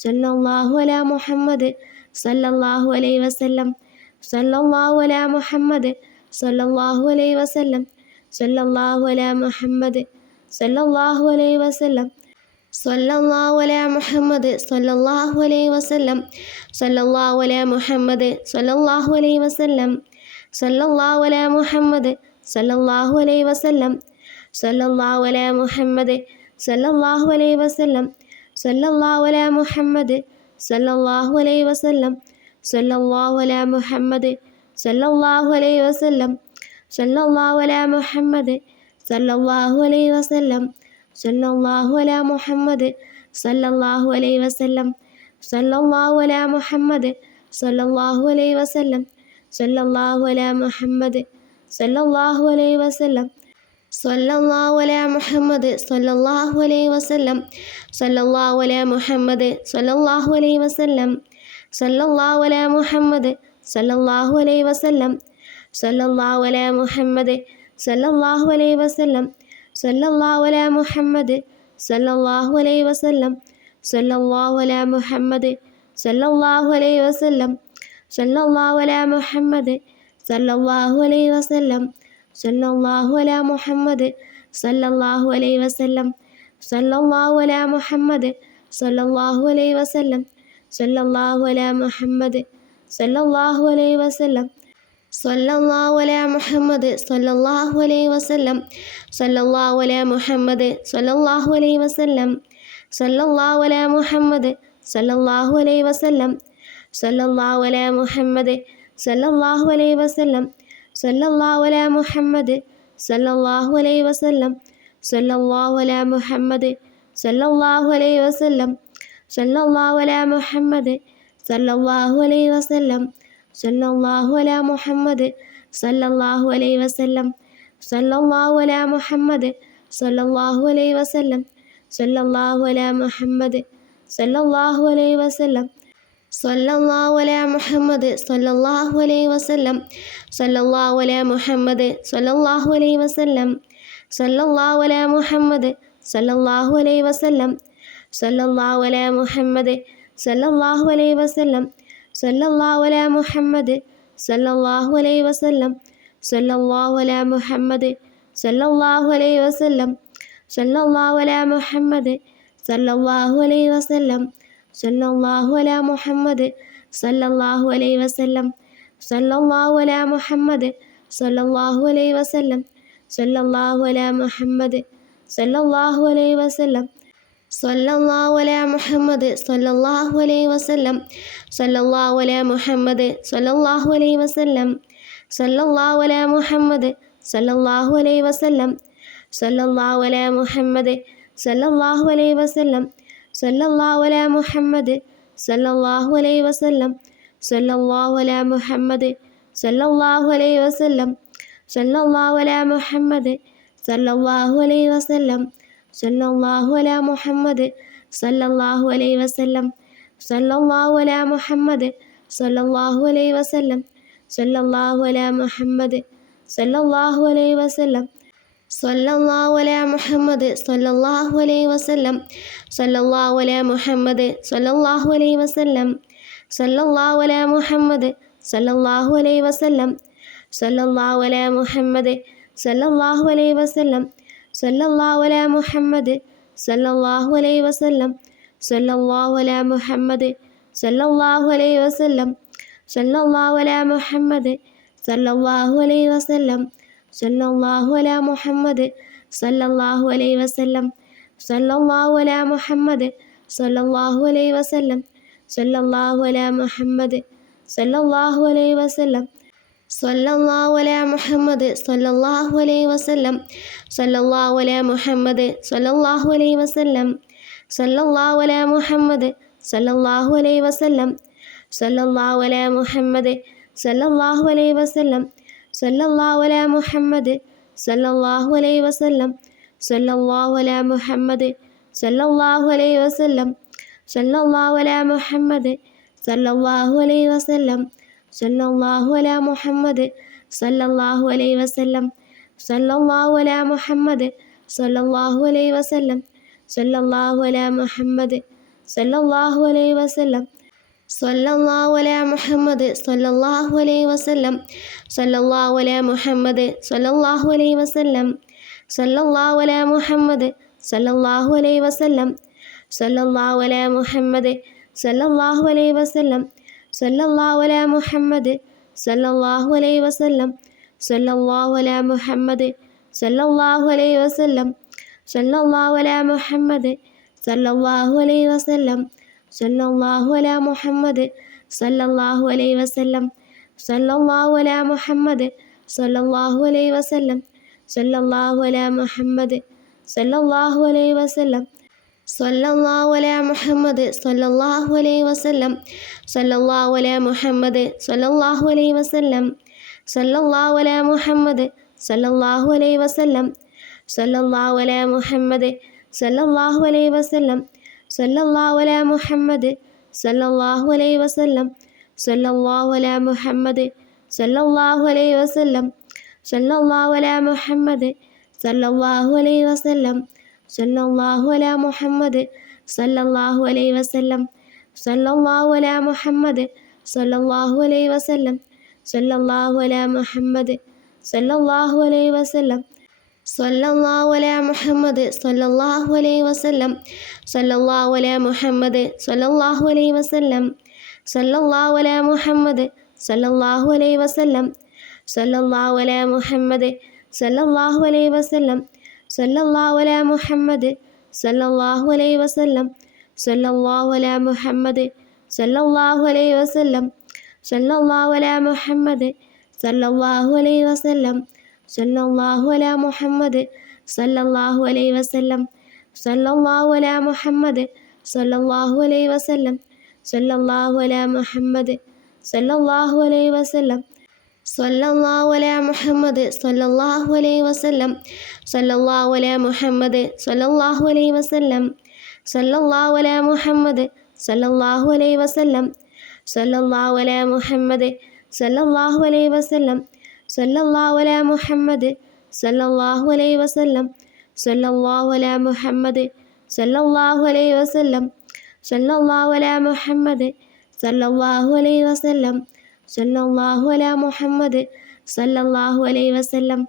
സല്ലല്ലാഹു അലാ മുഹമ്മദ് സല്ലല്ലാഹു അലൈഹി വസല്ലം സല്ലല്ലാഹു അലാ മുഹമ്മദ് സല്ലല്ലാഹു അലൈഹി വസല്ലം സല്ലല്ലാഹു അലാ മുഹമ്മദ് സല്ലല്ലാഹു അലൈഹി വസല്ലം സല്ലല്ലാഹു അലാ മുഹമ്മദ് സല്ലല്ലാഹു അലൈഹി വസല്ലം സല്ലല്ലാഹു അലാ മുഹമ്മദ് സല്ലല്ലാഹു അലൈഹി വസല്ലം സല്ലല്ലാഹു അലാ മുഹമ്മദ് സല്ലല്ലാഹു അലൈഹി വസല്ലം സല്ലല്ലാഹു അലാ മുഹമ്മദ് സല്ലല്ലാഹു അലൈഹി വസല്ലം സല്ലല്ലാഹു അലാ മുഹമ്മദ് സല്ലല്ലാഹു അലൈഹി വസല്ലം സല്ലല്ലാഹു അലാ മുഹമ്മദ് സല്ലല്ലാഹു അലൈഹി വസല്ലം സല്ലല്ലാഹു അലാ മുഹമ്മദ് സല്ലല്ലാഹു അലൈഹി വസല്ലം സല്ലല്ലാഹു അലാ മുഹമ്മദ് സല്ലല്ലാഹു അലൈഹി വസല്ലം സല്ലല്ലാഹു അലാ മുഹമ്മദ് സല്ലല്ലാഹു അലൈഹി വസല്ലം സല്ലല്ലാഹു അലാ മുഹമ്മദ് സല്ലല്ലാഹു അലൈഹി വസല്ലം സല്ലല്ലാഹു അലാ മുഹമ്മദ് സല്ലല്ലാഹു അലൈഹി വസല്ലം സല്ലല്ലാഹു അലാ മുഹമ്മദ് സല്ലല്ലാഹു അലൈഹി വസല്ലം സല്ലല്ലാഹു അലാ മുഹമ്മദ് സല്ലല്ലാഹു അലൈഹി വസല്ലം സല്ലല്ലാഹു അലാ മുഹമ്മദ് സല്ലല്ലാഹു അലൈഹി വസല്ലം സല്ലല്ലാഹു അലാ മുഹമ്മദ് സല്ലല്ലാഹു അലൈഹി വസല്ലം സല്ലല്ലാഹു അലാ മുഹമ്മദ് സല്ലല്ലാഹു അലൈഹി വസല്ലം സല്ലല്ലാഹു അലാ മുഹമ്മദ് സല്ലല്ലാഹു അലൈഹി വസല്ലം സല്ലല്ലാഹു അലാ മുഹമ്മദ് സല്ലല്ലാഹു അലൈഹി വസല്ലം സല്ലല്ലാഹു അലാ മുഹമ്മദ് സല്ലല്ലാഹു അലൈഹി വസല്ലം സല്ലല്ലാഹു അലാ മുഹമ്മദ് സല്ലല്ലാഹു അലൈഹി വസല്ലം സല്ലല്ലാഹു അലാ മുഹമ്മദ് സല്ലല്ലാഹു അലൈഹി വസല്ലം സല്ലല്ലാഹു അലാ മുഹമ്മദ് സല്ലല്ലാഹു അലൈഹി വസല്ലം സല്ലല്ലാഹു അലാ മുഹമ്മദ് സല്ലല്ലാഹു അലൈഹി വസല്ലം സല്ലല്ലാഹു അലാ മുഹമ്മദ് സല്ലല്ലാഹു അലൈഹി വസല്ലം സല്ലല്ലാഹു അലാ മുഹമ്മദ് സല്ലല്ലാഹു അലൈഹി വസല്ലം സല്ലല്ലാഹു അലാ മുഹമ്മദ് സല്ലല്ലാഹു അലൈഹി വസല്ലം സല്ലല്ലാഹു അലാ മുഹമ്മദ് സല്ലല്ലാഹു അലൈഹി വസല്ലം സല്ലല്ലാഹു അലാ മുഹമ്മദ് സല്ലല്ലാഹു അലൈഹി വസല്ലം സല്ലല്ലാഹു അലാ മുഹമ്മദ് സല്ലല്ലാഹു അലൈഹി വസല്ലം സല്ലല്ലാഹു അലാ മുഹമ്മദ് സല്ലല്ലാഹു അലൈഹി വസല്ലം സല്ലല്ലാഹു അലാ മുഹമ്മദ് സല്ലല്ലാഹു അലൈഹി വസല്ലം സല്ലല്ലാഹു അലാ മുഹമ്മദ് സല്ലല്ലാഹു അലൈഹി വസല്ലം സല്ലല്ലാഹു അലാ മുഹമ്മദ് സല്ലല്ലാഹു അലൈഹി വസല്ലം സല്ലല്ലാഹു അലാ മുഹമ്മദ് സല്ലല്ലാഹു അലൈഹി വസല്ലം സല്ലല്ലാഹു അലാ മുഹമ്മദ് സല്ലല്ലാഹു അലൈഹി വസല്ലം സല്ലല്ലാഹു അലാ മുഹമ്മദ് സല്ലല്ലാഹു അലൈഹി വസല്ലം സല്ലല്ലാഹു അലാ മുഹമ്മദ് സല്ലല്ലാഹു അലൈഹി വസല്ലം സല്ലല്ലാഹു അലാ മുഹമ്മദ് സല്ലല്ലാഹു അലൈഹി വസല്ലം സല്ലല്ലാഹു അലാ മുഹമ്മദ് സല്ലല്ലാഹു അലൈഹി വസല്ലം സല്ലല്ലാഹു അലാ മുഹമ്മദ് സല്ലല്ലാഹു അലൈഹി വസല്ലം സല്ലല്ലാഹു അലാ മുഹമ്മദ് സല്ലല്ലാഹു അലൈഹി വസല്ലം സല്ലല്ലാഹു അലാ മുഹമ്മദ് സല്ലല്ലാഹു അലൈഹി വസല്ലം സല്ലല്ലാഹു അലാ മുഹമ്മദ് സല്ലല്ലാഹു അലൈഹി വസല്ലം സല്ലല്ലാഹു അലാ മുഹമ്മദ് സല്ലല്ലാഹു അലൈഹി വസല്ലം സല്ലല്ലാഹു അലാ മുഹമ്മദ് സല്ലല്ലാഹു അലൈഹി വസല്ലം സല്ലല്ലാഹു അലാ മുഹമ്മദ് സല്ലല്ലാഹു അലൈഹി വസല്ലം സല്ലല്ലാഹു അലാ മുഹമ്മദ് സല്ലല്ലാഹു അലൈഹി വസല്ലം സല്ലല്ലാഹു അലാ മുഹമ്മദ് സല്ലല്ലാഹു അലൈഹി വസല്ലം സല്ലല്ലാഹു അലാ മുഹമ്മദ് സല്ലല്ലാഹു അലൈഹി വസല്ലം സല്ലല്ലാഹു അലാ മുഹമ്മദ് സല്ലല്ലാഹു അലൈഹി വസല്ലം സല്ലല്ലാഹു അലാ മുഹമ്മദ് സല്ലല്ലാഹു അലൈഹി വസല്ലം സല്ലല്ലാഹു അലാ മുഹമ്മദ് സല്ലല്ലാഹു അലൈഹി വസല്ലം സല്ലല്ലാഹു അലാ മുഹമ്മദ് സല്ലല്ലാഹു അലൈഹി വസല്ലം സല്ലല്ലാഹു അലാ മുഹമ്മദ് സല്ലല്ലാഹു അലൈഹി വസല്ലം സല്ലല്ലാഹു അലാ മുഹമ്മദ് സല്ലല്ലാഹു അലൈഹി വസല്ലം സല്ലല്ലാഹു അലാ മുഹമ്മദ് സല്ലല്ലാഹു അലൈഹി വസല്ലം സല്ലല്ലാഹു അലാ മുഹമ്മദ് സല്ലല്ലാഹു അലൈഹി വസല്ലം സല്ലല്ലാഹു അലാ മുഹമ്മദ് സല്ലല്ലാഹു അലൈഹി വസല്ലം സല്ലല്ലാഹു അലാ മുഹമ്മദ് സല്ലല്ലാഹു അലൈഹി വസല്ലം സല്ലല്ലാഹു അലാ മുഹമ്മദ് സല്ലല്ലാഹു അലൈഹി വസല്ലം സല്ലല്ലാഹു അലാ മുഹമ്മദ് സല്ലല്ലാഹു അലൈഹി വസല്ലം സല്ലല്ലാഹു അലാ മുഹമ്മദ് സല്ലല്ലാഹു അലൈഹി വസല്ലം സല്ലല്ലാഹു അലാ മുഹമ്മദ് സല്ലല്ലാഹു അലൈഹി വസല്ലം സല്ലല്ലാഹു അലാ മുഹമ്മദ് സല്ലല്ലാഹു അലൈഹി വസല്ലം സല്ലല്ലാഹു അലാ മുഹമ്മദ് സല്ലല്ലാഹു അലൈഹി വസല്ലം സല്ലല്ലാഹു അലാ മുഹമ്മദ് സല്ലല്ലാഹു അലൈഹി വസല്ലം സല്ലല്ലാഹു അലാ മുഹമ്മദ് സല്ലല്ലാഹു അലൈഹി വസല്ലം സല്ലല്ലാഹു അലാ മുഹമ്മദ് സല്ലല്ലാഹു അലൈഹി വസല്ലം സല്ലല്ലാഹു അലാ മുഹമ്മദ് സല്ലല്ലാഹു അലൈഹി വസല്ലം സല്ലല്ലാഹു അലാ മുഹമ്മദ് സല്ലല്ലാഹു അലൈഹി വസല്ലം സല്ലല്ലാഹു അലാ മുഹമ്മദ് സല്ലല്ലാഹു അലൈഹി വസല്ലം സല്ലല്ലാഹു അലാ മുഹമ്മദ് സല്ലല്ലാഹു അലൈഹി വസല്ലം സല്ലല്ലാഹു അലാ മുഹമ്മദ് സല്ലല്ലാഹു അലൈഹി വസല്ലം സല്ലല്ലാഹു അലാ മുഹമ്മദ് സല്ലല്ലാഹു അലൈഹി വസല്ലം സല്ലല്ലാഹു അലാ മുഹമ്മദ് സല്ലല്ലാഹു അലൈഹി വസല്ലം സല്ലല്ലാഹു അലാ മുഹമ്മദ് സല്ലല്ലാഹു അലൈഹി വസല്ലം സല്ലല്ലാഹു അലാ മുഹമ്മദ് സല്ലല്ലാഹു അലൈഹി വസല്ലം സല്ലല്ലാഹു അലാ മുഹമ്മദ് സല്ലല്ലാഹു അലൈഹി വസല്ലം സല്ലല്ലാഹു അലാ മുഹമ്മദ് സല്ലല്ലാഹു അലൈഹി വസല്ലം സല്ലല്ലാഹു അലാ മുഹമ്മദ് സല്ലല്ലാഹു അലൈഹി വസല്ലം സല്ലല്ലാഹു അലാ മുഹമ്മദ് സല്ലല്ലാഹു അലൈഹി വസല്ലം സല്ലല്ലാഹു അലാ മുഹമ്മദ് സല്ലല്ലാഹു അലൈഹി വസല്ലം സല്ലല്ലാഹു അലാ മുഹമ്മദ് സല്ലല്ലാഹു അലൈഹി വസല്ലം സല്ലല്ലാഹു അലാ മുഹമ്മദ് സല്ലല്ലാഹു അലൈഹി വസല്ലം സല്ലല്ലാഹു അലാ മുഹമ്മദ് സല്ലല്ലാഹു അലൈഹി വസല്ലം സല്ലല്ലാഹു അലാ മുഹമ്മദ് സല്ലല്ലാഹു അലൈഹി വസല്ലം സല്ലല്ലാഹു അലാ മുഹമ്മദ് സല്ലല്ലാഹു അലൈഹി വസല്ലം സല്ലല്ലാഹു അലാ മുഹമ്മദ് സല്ലല്ലാഹു അലൈഹി വസല്ലം സല്ലല്ലാഹു അലാ മുഹമ്മദ് സല്ലല്ലാഹു അലൈഹി വസല്ലം സല്ലല്ലാഹു അലാ മുഹമ്മദ് സല്ലല്ലാഹു അലൈഹി വസല്ലം സല്ലല്ലാഹു അലാ മുഹമ്മദ് സല്ലല്ലാഹു അലൈഹി വസല്ലം സല്ലല്ലാഹു അലാ മുഹമ്മദ് സല്ലല്ലാഹു അലൈഹി വസല്ലം സല്ലല്ലാഹു അലാ മുഹമ്മദ് സല്ലല്ലാഹു അലൈഹി വസല്ലം സല്ലല്ലാഹു അലാ മുഹമ്മദ് സല്ലല്ലാഹു അലൈഹി വസല്ലം സല്ലല്ലാഹു അലാ മുഹമ്മദ് സല്ലല്ലാഹു അലൈഹി വസല്ലം സല്ലല്ലാഹു അലാ മുഹമ്മദ് സല്ലല്ലാഹു അലൈഹി വസല്ലം സല്ലല്ലാഹു അലാ മുഹമ്മദ് സല്ലല്ലാഹു അലൈഹി വസല്ലം സല്ലല്ലാഹു അലാ മുഹമ്മദ് സല്ലല്ലാഹു അലൈഹി വസല്ലം സല്ലല്ലാഹു അലാ മുഹമ്മദ് സല്ലല്ലാഹു അലൈഹി വസല്ലം സല്ലല്ലാഹു അലാ മുഹമ്മദ് സല്ലല്ലാഹു അലൈഹി വസല്ലം സല്ലല്ലാഹു അലാ മുഹമ്മദ് സല്ലല്ലാഹു അലൈഹി വസല്ലം സല്ലല്ലാഹു അലാ മുഹമ്മദ് സല്ലല്ലാഹു അലൈഹി വസല്ലം സല്ലല്ലാഹു അലാ മുഹമ്മദ് സല്ലല്ലാഹു അലൈഹി വസല്ലം സല്ലല്ലാഹു അലാ മുഹമ്മദ് സല്ലല്ലാഹു അലൈഹി വസല്ലം സല്ലല്ലാഹു അലാ മുഹമ്മദ് സല്ലല്ലാഹു അലൈഹി വസല്ലം സല്ലല്ലാഹു അലാ മുഹമ്മദ് സല്ലല്ലാഹു അലൈഹി വസല്ലം സല്ലല്ലാഹു അലാ മുഹമ്മദ് സല്ലല്ലാഹു അലൈഹി വസല്ലം സല്ലല്ലാഹു അലാ മുഹമ്മദ് സല്ലല്ലാഹു അലൈഹി വസല്ലം സല്ലല്ലാഹു അലാ മുഹമ്മദ് സല്ലല്ലാഹു അലൈഹി വസല്ലം സല്ലല്ലാഹു അലാ മുഹമ്മദ് സല്ലല്ലാഹു അലൈഹി വസല്ലം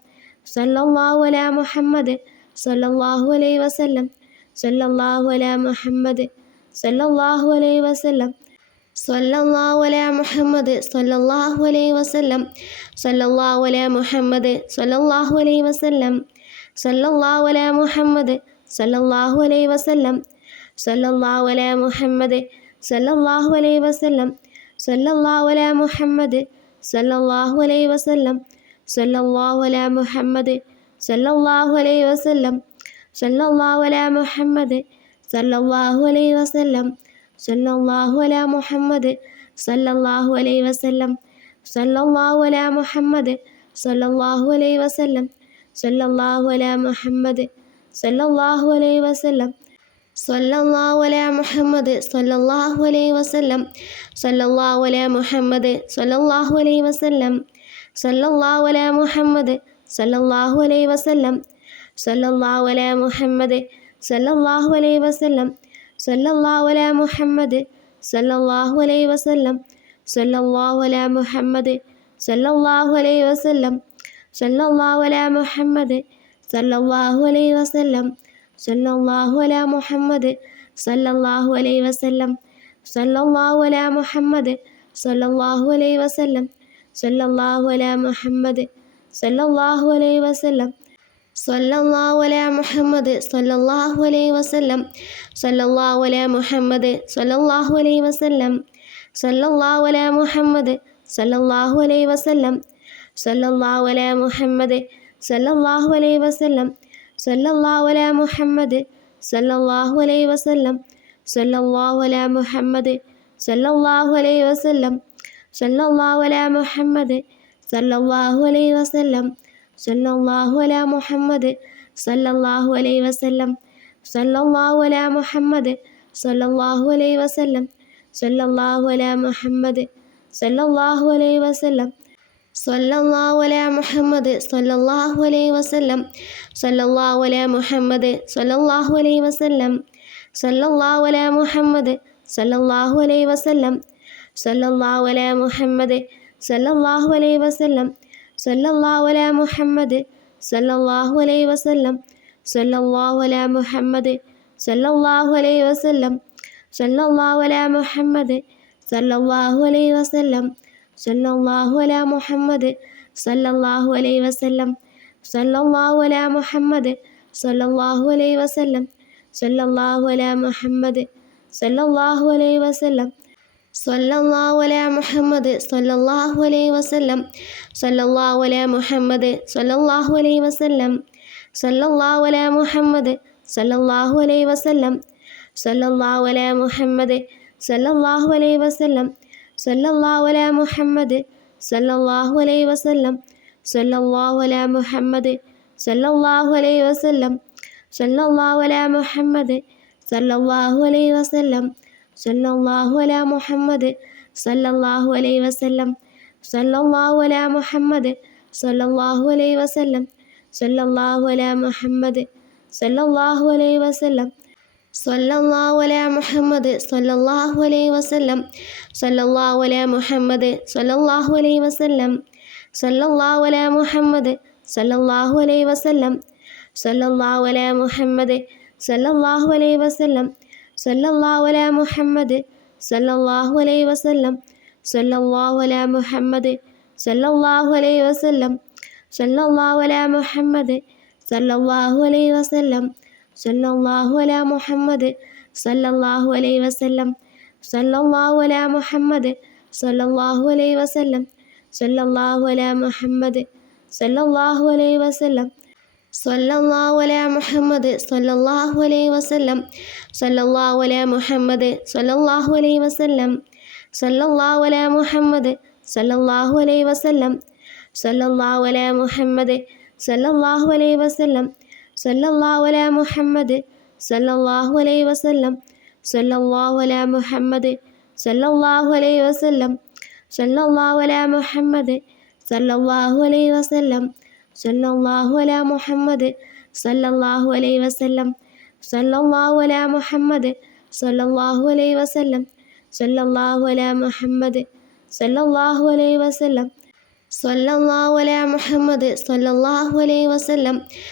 സല്ലല്ലാഹു അലാ മുഹമ്മദ് സല്ലല്ലാഹു അലൈഹി വസല്ലം സല്ലല്ലാഹു അലാ മുഹമ്മദ് സല്ലല്ലാഹു അലൈഹി വസല്ലം സല്ലല്ലാഹു അലാ മുഹമ്മദ് സല്ലല്ലാഹു അലൈഹി വസല്ലം സല്ലല്ലാഹു അലാ മുഹമ്മദ് സല്ലല്ലാഹു അലൈഹി വസല്ലം സല്ലല്ലാഹു അലാ മുഹമ്മദ് സല്ലല്ലാഹു അലൈഹി വസല്ലം സല്ലല്ലാഹു അലാ മുഹമ്മദ് സല്ലല്ലാഹു അലൈഹി വസല്ലം സല്ലല്ലാഹു അലാ മുഹമ്മദ് സല്ലല്ലാഹു അലൈഹി വസല്ലം സല്ലല്ലാഹു അലാ മുഹമ്മദ് സല്ലല്ലാഹു അലൈഹി വസല്ലം സല്ലല്ലാഹു അലാ മുഹമ്മദ് സല്ലല്ലാഹു അലൈഹി വസല്ലം സല്ലല്ലാഹു അലാ മുഹമ്മദ് സല്ലല്ലാഹു അലൈഹി വസല്ലം സല്ലല്ലാഹു അലാ മുഹമ്മദ് സല്ലല്ലാഹു അലൈഹി വസല്ലം സല്ലല്ലാഹു അലാ മുഹമ്മദ് സല്ലല്ലാഹു അലൈഹി വസല്ലം സല്ലല്ലാഹു അലാ മുഹമ്മദ് സല്ലല്ലാഹു അലൈഹി വസല്ലം സല്ലല്ലാഹു അലാ മുഹമ്മദ് സല്ലല്ലാഹു അലൈഹി വസല്ലം സല്ലല്ലാഹു അലാ മുഹമ്മദ് സല്ലല്ലാഹു അലൈഹി വസല്ലം സല്ലല്ലാഹു അലാ മുഹമ്മദ് സല്ലല്ലാഹു അലൈഹി വസല്ലം സല്ലല്ലാഹു അലാ മുഹമ്മദ് സല്ലല്ലാഹു അലൈഹി വസല്ലം സല്ലല്ലാഹു അലാ മുഹമ്മദ് സല്ലല്ലാഹു അലൈഹി വസല്ലം സല്ലല്ലാഹു അലാ മുഹമ്മദ് സല്ലല്ലാഹു അലൈഹി വസല്ലം സല്ലല്ലാഹു അലാ മുഹമ്മദ് സല്ലല്ലാഹു അലൈഹി വസല്ലം സല്ലല്ലാഹു അലാ മുഹമ്മദ് സല്ലല്ലാഹു അലൈഹി വസല്ലം സല്ലല്ലാഹു അലാ മുഹമ്മദ് സല്ലല്ലാഹു അലൈഹി വസല്ലം സല്ലല്ലാഹു അലാ മുഹമ്മദ് സല്ലല്ലാഹു അലൈഹി വസല്ലം സല്ലല്ലാഹു അലാ മുഹമ്മദ് സല്ലല്ലാഹു അലൈഹി വസല്ലം സല്ലല്ലാഹു അലാ മുഹമ്മദ് സല്ലല്ലാഹു അലൈഹി വസല്ലം സല്ലല്ലാഹു അലാ മുഹമ്മദ് സല്ലല്ലാഹു അലൈഹി വസല്ലം സല്ലല്ലാഹു അലാ മുഹമ്മദ് സല്ലല്ലാഹു അലൈഹി വസല്ലം സല്ലല്ലാഹു അലാ മുഹമ്മദ് സല്ലല്ലാഹു അലൈഹി വസല്ലം സല്ലല്ലാഹു അലാ മുഹമ്മദ് സല്ലല്ലാഹു അലൈഹി വസല്ലം സല്ലല്ലാഹു അലാ മുഹമ്മദ് സല്ലല്ലാഹു അലൈഹി വസല്ലം സല്ലല്ലാഹു അലാ മുഹമ്മദ് സല്ലല്ലാഹു അലൈഹി വസല്ലം സല്ലല്ലാഹു അലാ മുഹമ്മദ് സല്ലല്ലാഹു അലൈഹി വസല്ലം സല്ലല്ലാഹു അലാ മുഹമ്മദ് സല്ലല്ലാഹു അലൈഹി വസല്ലം സല്ലല്ലാഹു അലാ മുഹമ്മദ് സല്ലല്ലാഹു അലൈഹി വസല്ലം സല്ലല്ലാഹു അലാ മുഹമ്മദ് സല്ലല്ലാഹു അലൈഹി വസല്ലം സല്ലല്ലാഹു അലാ മുഹമ്മദ് സല്ലല്ലാഹു അലൈഹി വസല്ലം സല്ലല്ലാഹു അലാ മുഹമ്മദ് സല്ലല്ലാഹു അലൈഹി വസല്ലം സല്ലല്ലാഹു അലാ മുഹമ്മദ് സല്ലല്ലാഹു അലൈഹി വസല്ലം സല്ലല്ലാഹു അലാ മുഹമ്മദ് സല്ലല്ലാഹു അലൈഹി വസല്ലം സല്ലല്ലാഹു അലാ മുഹമ്മദ് സല്ലല്ലാഹു അലൈഹി വസല്ലം സല്ലല്ലാഹു അലാ മുഹമ്മദ് സല്ലല്ലാഹു അലൈഹി വസല്ലം സല്ലല്ലാഹു അലാ മുഹമ്മദ് സല്ലല്ലാഹു അലൈഹി വസല്ലം സല്ലല്ലാഹു അലാ മുഹമ്മദ് സല്ലല്ലാഹു അലൈഹി വസല്ലം സല്ലല്ലാഹു അലാ മുഹമ്മദ് സല്ലല്ലാഹു അലൈഹി വസല്ലം സല്ലല്ലാഹു അലാ മുഹമ്മദ് സല്ലല്ലാഹു അലൈഹി വസല്ലം സല്ലല്ലാഹു അലാ മുഹമ്മദ് സല്ലല്ലാഹു അലൈഹി വസല്ലം സല്ലല്ലാഹു അലാ മുഹമ്മദ് സല്ലല്ലാഹു അലൈഹി വസല്ലം സല്ലല്ലാഹു അലാ മുഹമ്മദ് സല്ലല്ലാഹു അലൈഹി വസല്ലം സല്ലല്ലാഹു അലാ മുഹമ്മദ് സല്ലല്ലാഹു അലൈഹി വസല്ലം സല്ലല്ലാഹു അലാ മുഹമ്മദ് സല്ലല്ലാഹു അലൈഹി വസല്ലം സല്ലല്ലാഹു അലാ മുഹമ്മദ് സല്ലല്ലാഹു അലൈഹി വസല്ലം സല്ലല്ലാഹു അലാ മുഹമ്മദ് സല്ലല്ലാഹു അലൈഹി വസല്ലം സല്ലല്ലാഹു അലാ മുഹമ്മദ് സല്ലല്ലാഹു അലൈഹി വസല്ലം സല്ലല്ലാഹു അലാ മുഹമ്മദ് സല്ലല്ലാഹു അലൈഹി വസല്ലം സല്ലല്ലാഹു അലാ മുഹമ്മദ് സല്ലല്ലാഹു അലൈഹി വസല്ലം സല്ലല്ലാഹു അലാ മുഹമ്മദ് സല്ലല്ലാഹു അലൈഹി വസല്ലം സല്ലല്ലാഹു അലാ മുഹമ്മദ് സല്ലല്ലാഹു അലൈഹി വസല്ലം സല്ലല്ലാഹു അലാ മുഹമ്മദ് സല്ലല്ലാഹു അലൈഹി വസല്ലം സല്ലല്ലാഹു അലാ മുഹമ്മദ് സല്ലല്ലാഹു അലൈഹി വസല്ലം സല്ലല്ലാഹു അലാ മുഹമ്മദ് സല്ലല്ലാഹു അലൈഹി വസല്ലം സല്ലല്ലാഹു അലാ മുഹമ്മദ് സല്ലല്ലാഹു അലൈഹി വസല്ലം സല്ലല്ലാഹു അലാ മുഹമ്മദ് സല്ലല്ലാഹു അലൈഹി വസല്ലം സല്ലല്ലാഹു അലാ മുഹമ്മദ് സല്ലല്ലാഹു അലൈഹി വസല്ലം സല്ലല്ലാഹു അലാ മുഹമ്മദ് സല്ലല്ലാഹു അലൈഹി വസല്ലം സല്ലല്ലാഹു അലാ മുഹമ്മദ് സല്ലല്ലാഹു അലൈഹി വസല്ലം സല്ലല്ലാഹു അലാ മുഹമ്മദ് സല്ലല്ലാഹു അലൈഹി വസല്ലം സല്ലല്ലാഹു അലാ മുഹമ്മദ് സല്ലല്ലാഹു അലൈഹി വസല്ലം സല്ലല്ലാഹു അലാ മുഹമ്മദ് സല്ലല്ലാഹു അലൈഹി വസല്ലം സല്ലല്ലാഹു അലാ മുഹമ്മദ് സല്ലല്ലാഹു അലൈഹി വസല്ലം സല്ലല്ലാഹു അലാ മുഹമ്മദ് സല്ലല്ലാഹു അലൈഹി വസല്ലം സല്ലല്ലാഹു അലാ മുഹമ്മദ് സല്ലല്ലാഹു അലൈഹി വസല്ലം സല്ലല്ലാഹു അലാ മുഹമ്മദ് സല്ലല്ലാഹു അലൈഹി വസല്ലം സല്ലല്ലാഹു അലാ മുഹമ്മദ് സല്ലല്ലാഹു അലൈഹി വസല്ലം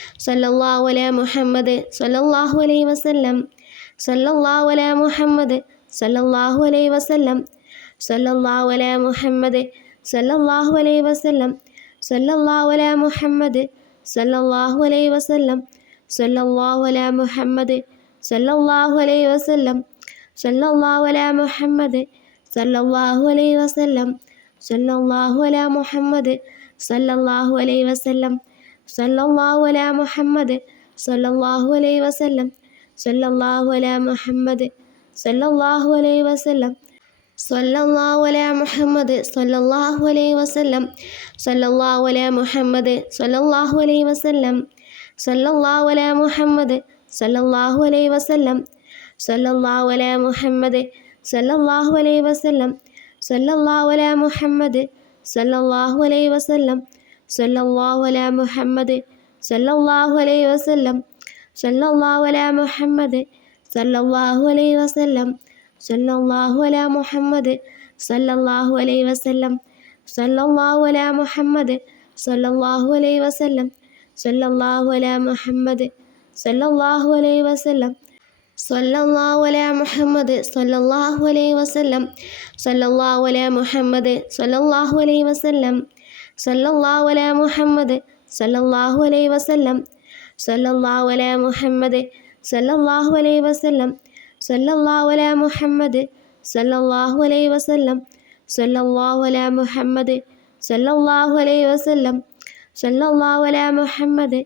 സല്ലല്ലാഹു അലാ മുഹമ്മദ് സല്ലല്ലാഹു അലൈഹി വസല്ലം സല്ലല്ലാഹു അലാ മുഹമ്മദ് സല്ലല്ലാഹു അലൈഹി വസല്ലം സല്ലല്ലാഹു അലാ മുഹമ്മദ് സല്ലല്ലാഹു അലൈഹി വസല്ലം സല്ലല്ലാഹു അലാ മുഹമ്മദ് സല്ലല്ലാഹു അലൈഹി വസല്ലം സല്ലല്ലാഹു അലാ മുഹമ്മദ് സല്ലല്ലാഹു അലൈഹി വസല്ലം സല്ലല്ലാഹു അലാ മുഹമ്മദ് സല്ലല്ലാഹു അലൈഹി വസല്ലം സല്ലല്ലാഹു അലാ മുഹമ്മദ് സല്ലല്ലാഹു അലൈഹി വസല്ലം സല്ലല്ലാഹു അലാ മുഹമ്മദ് സല്ലല്ലാഹു അലൈഹി വസല്ലം സല്ലല്ലാഹു അലാ മുഹമ്മദ് സല്ലല്ലാഹു അലൈഹി വസല്ലം സല്ലല്ലാഹു അലാ മുഹമ്മദ് സല്ലല്ലാഹു അലൈഹി വസല്ലം സല്ലല്ലാഹു അലാ മുഹമ്മദ് സല്ലല്ലാഹു അലൈഹി വസല്ലം സല്ലല്ലാഹു അലാ മുഹമ്മദ് സല്ലല്ലാഹു അലൈഹി വസല്ലം സല്ലല്ലാഹു അലാ മുഹമ്മദ് സല്ലല്ലാഹു അലൈഹി വസല്ലം സല്ലല്ലാഹു അലാ മുഹമ്മദ് സല്ലല്ലാഹു അലൈഹി വസല്ലം സല്ലല്ലാഹു അലാ മുഹമ്മദ് സല്ലല്ലാഹു അലൈഹി വസല്ലം സല്ലല്ലാഹു അലാ മുഹമ്മദ് സല്ലല്ലാഹു അലൈഹി വസല്ലം സല്ലല്ലാഹു അലാ മുഹമ്മദ് സല്ലല്ലാഹു അലൈഹി വസല്ലം സല്ലല്ലാഹു അലാ മുഹമ്മദ് സല്ലല്ലാഹു അലൈഹി വസല്ലം സല്ലല്ലാഹു അലാ മുഹമ്മദ് സല്ലല്ലാഹു അലൈഹി വസല്ലം സല്ലല്ലാഹു അലാ മുഹമ്മദ് സല്ലല്ലാഹു അലൈഹി വസല്ലം സല്ലല്ലാഹു അലാ മുഹമ്മദ് സല്ലല്ലാഹു അലൈഹി വസല്ലം സല്ലല്ലാഹു അലാ മുഹമ്മദ് സല്ലല്ലാഹു അലൈഹി വസല്ലം സല്ലല്ലാഹു അലാ മുഹമ്മദ് സല്ലല്ലാഹു അലൈഹി വസല്ലം സല്ലല്ലാഹു അലാ മുഹമ്മദ്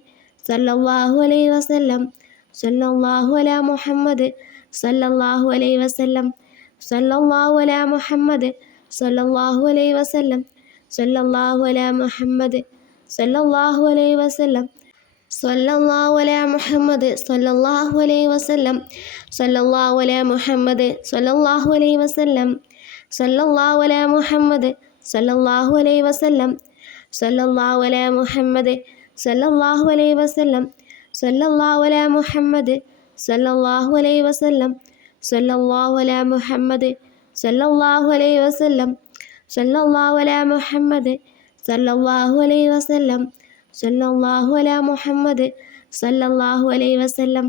സല്ലല്ലാഹു അലൈഹി വസല്ലം സല്ലല്ലാഹു അലാ മുഹമ്മദ് സല്ലല്ലാഹു അലൈഹി വസല്ലം സല്ലല്ലാഹു അലാ മുഹമ്മദ് സല്ലല്ലാഹു അലൈഹി വസല്ലം സല്ലല്ലാഹു അലാ മുഹമ്മദ് സല്ലല്ലാഹു അലൈഹി വസല്ലം സല്ലല്ലാഹു അലാ മുഹമ്മദ് സല്ലല്ലാഹു അലൈഹി വസല്ലം സല്ലല്ലാഹു അലാ മുഹമ്മദ് സല്ലല്ലാഹു അലൈഹി വസല്ലം സല്ലല്ലാഹു അലാ മുഹമ്മദ് സല്ലല്ലാഹു അലൈഹി വസല്ലം സല്ലല്ലാഹു അലാ മുഹമ്മദ് സല്ലല്ലാഹു അലൈഹി വസല്ലം സല്ലല്ലാഹു അലാ മുഹമ്മദ് സല്ലല്ലാഹു അലൈഹി വസല്ലം സല്ലല്ലാഹു അലാ മുഹമ്മദ് സല്ലല്ലാഹു അലൈഹി വസല്ലം സല്ലല്ലാഹു അലാ മുഹമ്മദ് സല്ലല്ലാഹു അലൈഹി വസല്ലം സല്ലല്ലാഹു അലാ മുഹമ്മദ് സല്ലല്ലാഹു അലൈഹി വസല്ലം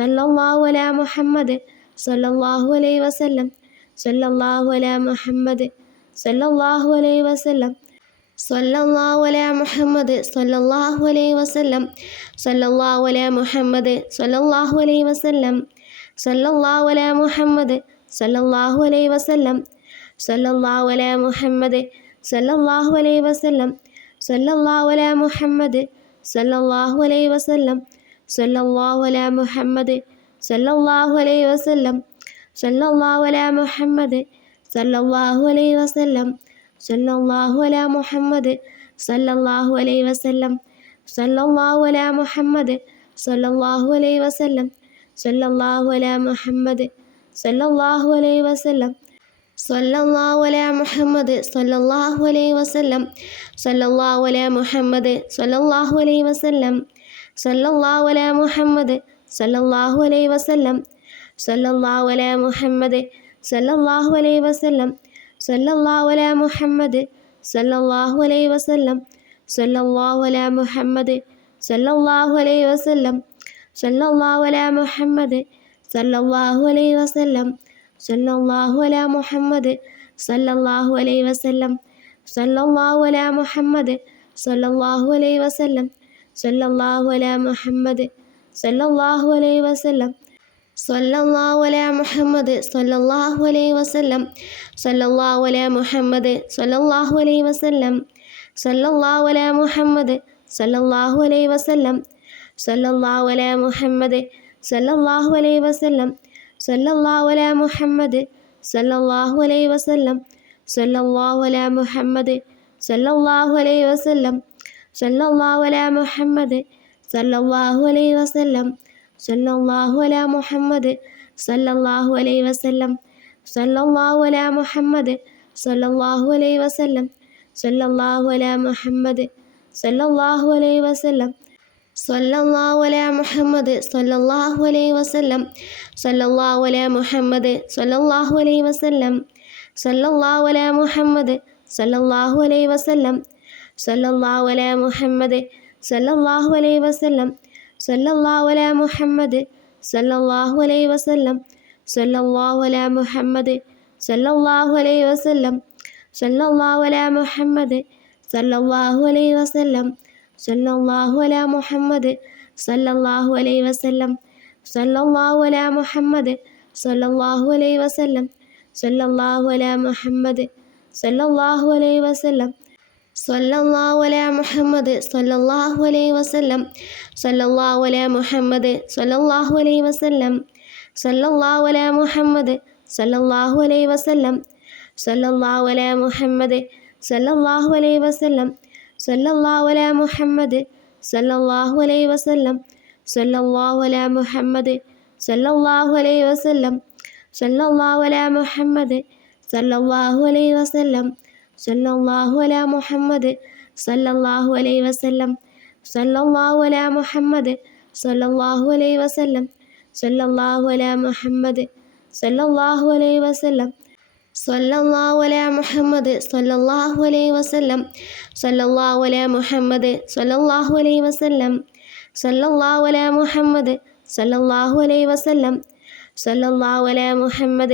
സല്ലല്ലാഹു അലാ മുഹമ്മദ് സല്ലല്ലാഹു അലൈഹി വസല്ലം സല്ലല്ലാഹു അലാ മുഹമ്മദ് സല്ലല്ലാഹു അലൈഹി വസല്ലം സല്ലല്ലാഹു അലാ മുഹമ്മദ് സല്ലല്ലാഹു അലൈഹി വസല്ലം സല്ലല്ലാഹു അലാ മുഹമ്മദ് സല്ലല്ലാഹു അലൈഹി വസല്ലം സല്ലല്ലാഹു അലാ മുഹമ്മദ് സല്ലല്ലാഹു അലൈഹി വസല്ലം സല്ലല്ലാഹു അലാ മുഹമ്മദ് സല്ലല്ലാഹു അലൈഹി വസല്ലം സല്ലല്ലാഹു അലാ മുഹമ്മദ് സല്ലല്ലാഹു അലൈഹി വസല്ലം സല്ലല്ലാഹു അലാ മുഹമ്മദ് സല്ലല്ലാഹു അലൈഹി വസല്ലം സല്ലല്ലാഹു അലാ മുഹമ്മദ് സല്ലല്ലാഹു അലൈഹി വസല്ലം സല്ലല്ലാഹു അലാ മുഹമ്മദ് സല്ലല്ലാഹു അലൈഹി വസല്ലം സല്ലല്ലാഹു അലാ മുഹമ്മദ് സല്ലല്ലാഹു അലൈഹി വസല്ലം സല്ലല്ലാഹു അലാ മുഹമ്മദ് സല്ലല്ലാഹു അലൈഹി വസല്ലം സല്ലല്ലാഹു അലാ മുഹമ്മദ് സല്ലല്ലാഹു അലൈഹി വസല്ലം സല്ലല്ലാഹു അലാ മുഹമ്മദ് സല്ലല്ലാഹു അലൈഹി വസല്ലം സല്ലല്ലാഹു അലാ മുഹമ്മദ് സല്ലല്ലാഹു അലൈഹി വസല്ലം സല്ലല്ലാഹു അലാ മുഹമ്മദ് സല്ലല്ലാഹു അലൈഹി വസല്ലം സല്ലല്ലാഹു അലാ മുഹമ്മദ് സല്ലല്ലാഹു അലൈഹി വസല്ലം സല്ലല്ലാഹു അലാ മുഹമ്മദ് സല്ലല്ലാഹു അലൈഹി വസല്ലം സല്ലല്ലാഹു അലാ മുഹമ്മദ് സല്ലല്ലാഹു അലൈഹി വസല്ലം സല്ലല്ലാഹു അലാ മുഹമ്മദ് സല്ലല്ലാഹു അലൈഹി വസല്ലം സല്ലല്ലാഹു അലാ മുഹമ്മദ് സല്ലല്ലാഹു അലൈഹി വസല്ലം സല്ലല്ലാഹു അലാ മുഹമ്മദ് സല്ലല്ലാഹു അലൈഹി വസല്ലം സല്ലല്ലാഹു അലാ മുഹമ്മദ് സല്ലല്ലാഹു അലൈഹി വസല്ലം സല്ലല്ലാഹു അലാ മുഹമ്മദ് സല്ലല്ലാഹു അലൈഹി വസല്ലം സല്ലല്ലാഹു അലാ മുഹമ്മദ് സല്ലല്ലാഹു അലൈഹി വസല്ലം സല്ലല്ലാഹു അലാ മുഹമ്മദ് സല്ലല്ലാഹു അലൈഹി വസല്ലം സല്ലല്ലാഹു അലാ മുഹമ്മദ് സല്ലല്ലാഹു അലൈഹി വസല്ലം സല്ലല്ലാഹു അലാ മുഹമ്മദ് സല്ലല്ലാഹു അലൈഹി വസല്ലം സല്ലല്ലാഹു അലാ മുഹമ്മദ് സല്ലല്ലാഹു അലൈഹി വസല്ലം സല്ലല്ലാഹു അലാ മുഹമ്മദ് സല്ലല്ലാഹു അലൈഹി വസല്ലം സല്ലല്ലാഹു അലാ മുഹമ്മദ് സല്ലല്ലാഹു അലൈഹി വസല്ലം സല്ലല്ലാഹു അലാ മുഹമ്മദ് സല്ലല്ലാഹു അലൈഹി വസല്ലം സല്ലല്ലാഹു അലാ മുഹമ്മദ് സല്ലല്ലാഹു അലൈഹി വസല്ലം സല്ലല്ലാഹു അലാ മുഹമ്മദ് സല്ലല്ലാഹു അലൈഹി വസല്ലം സല്ലല്ലാഹു അലാ മുഹമ്മദ് സല്ലല്ലാഹു അലൈഹി വസല്ലം സല്ലല്ലാഹു അലാ മുഹമ്മദ് സല്ലല്ലാഹു അലൈഹി വസല്ലം സല്ലല്ലാഹു അലാ മുഹമ്മദ് സല്ലല്ലാഹു അലൈഹി വസല്ലം സല്ലല്ലാഹു അലാ മുഹമ്മദ് സല്ലല്ലാഹു അലൈഹി വസല്ലം സല്ലല്ലാഹു അലാ മുഹമ്മദ് സല്ലല്ലാഹു അലൈഹി വസല്ലം സല്ലല്ലാഹു അലാ മുഹമ്മദ് സല്ലല്ലാഹു അലൈഹി വസല്ലം സല്ലല്ലാഹു അലാ മുഹമ്മദ് സല്ലല്ലാഹു അലൈഹി വസല്ലം സല്ലല്ലാഹു അലാ മുഹമ്മദ് സല്ലല്ലാഹു അലൈഹി വസല്ലം സല്ലല്ലാഹു അലാ മുഹമ്മദ് സല്ലല്ലാഹു അലൈഹി വസല്ലം സല്ലല്ലാഹു അലാ മുഹമ്മദ് സല്ലല്ലാഹു അലൈഹി വസല്ലം സല്ലല്ലാഹു അലാ മുഹമ്മദ് സല്ലല്ലാഹു അലൈഹി വസല്ലം സല്ലല്ലാഹു അലാ മുഹമ്മദ് സല്ലല്ലാഹു അലൈഹി വസല്ലം സല്ലല്ലാഹു അലാ മുഹമ്മദ് സല്ലല്ലാഹു അലൈഹി വസല്ലം സല്ലല്ലാഹു അലാ മുഹമ്മദ് സല്ലല്ലാഹു അലൈഹി വസല്ലം സല്ലല്ലാഹു അലാ മുഹമ്മദ് സല്ലല്ലാഹു അലൈഹി വസല്ലം സല്ലല്ലാഹു അലാ മുഹമ്മദ് സല്ലല്ലാഹു അലൈഹി വസല്ലം സല്ലല്ലാഹു അലാ മുഹമ്മദ് സല്ലല്ലാഹു അലൈഹി വസല്ലം സല്ലല്ലാഹു അലാ മുഹമ്മദ് സല്ലല്ലാഹു അലൈഹി വസല്ലം സല്ലല്ലാഹു അലാ മുഹമ്മദ് സല്ലല്ലാഹു അലൈഹി വസല്ലം സല്ലല്ലാഹു അലാ മുഹമ്മദ് സല്ലല്ലാഹു അലൈഹി വസല്ലം സല്ലല്ലാഹു അലാ മുഹമ്മദ് സല്ലല്ലാഹു അലൈഹി വസല്ലം സല്ലല്ലാഹു അലാ മുഹമ്മദ്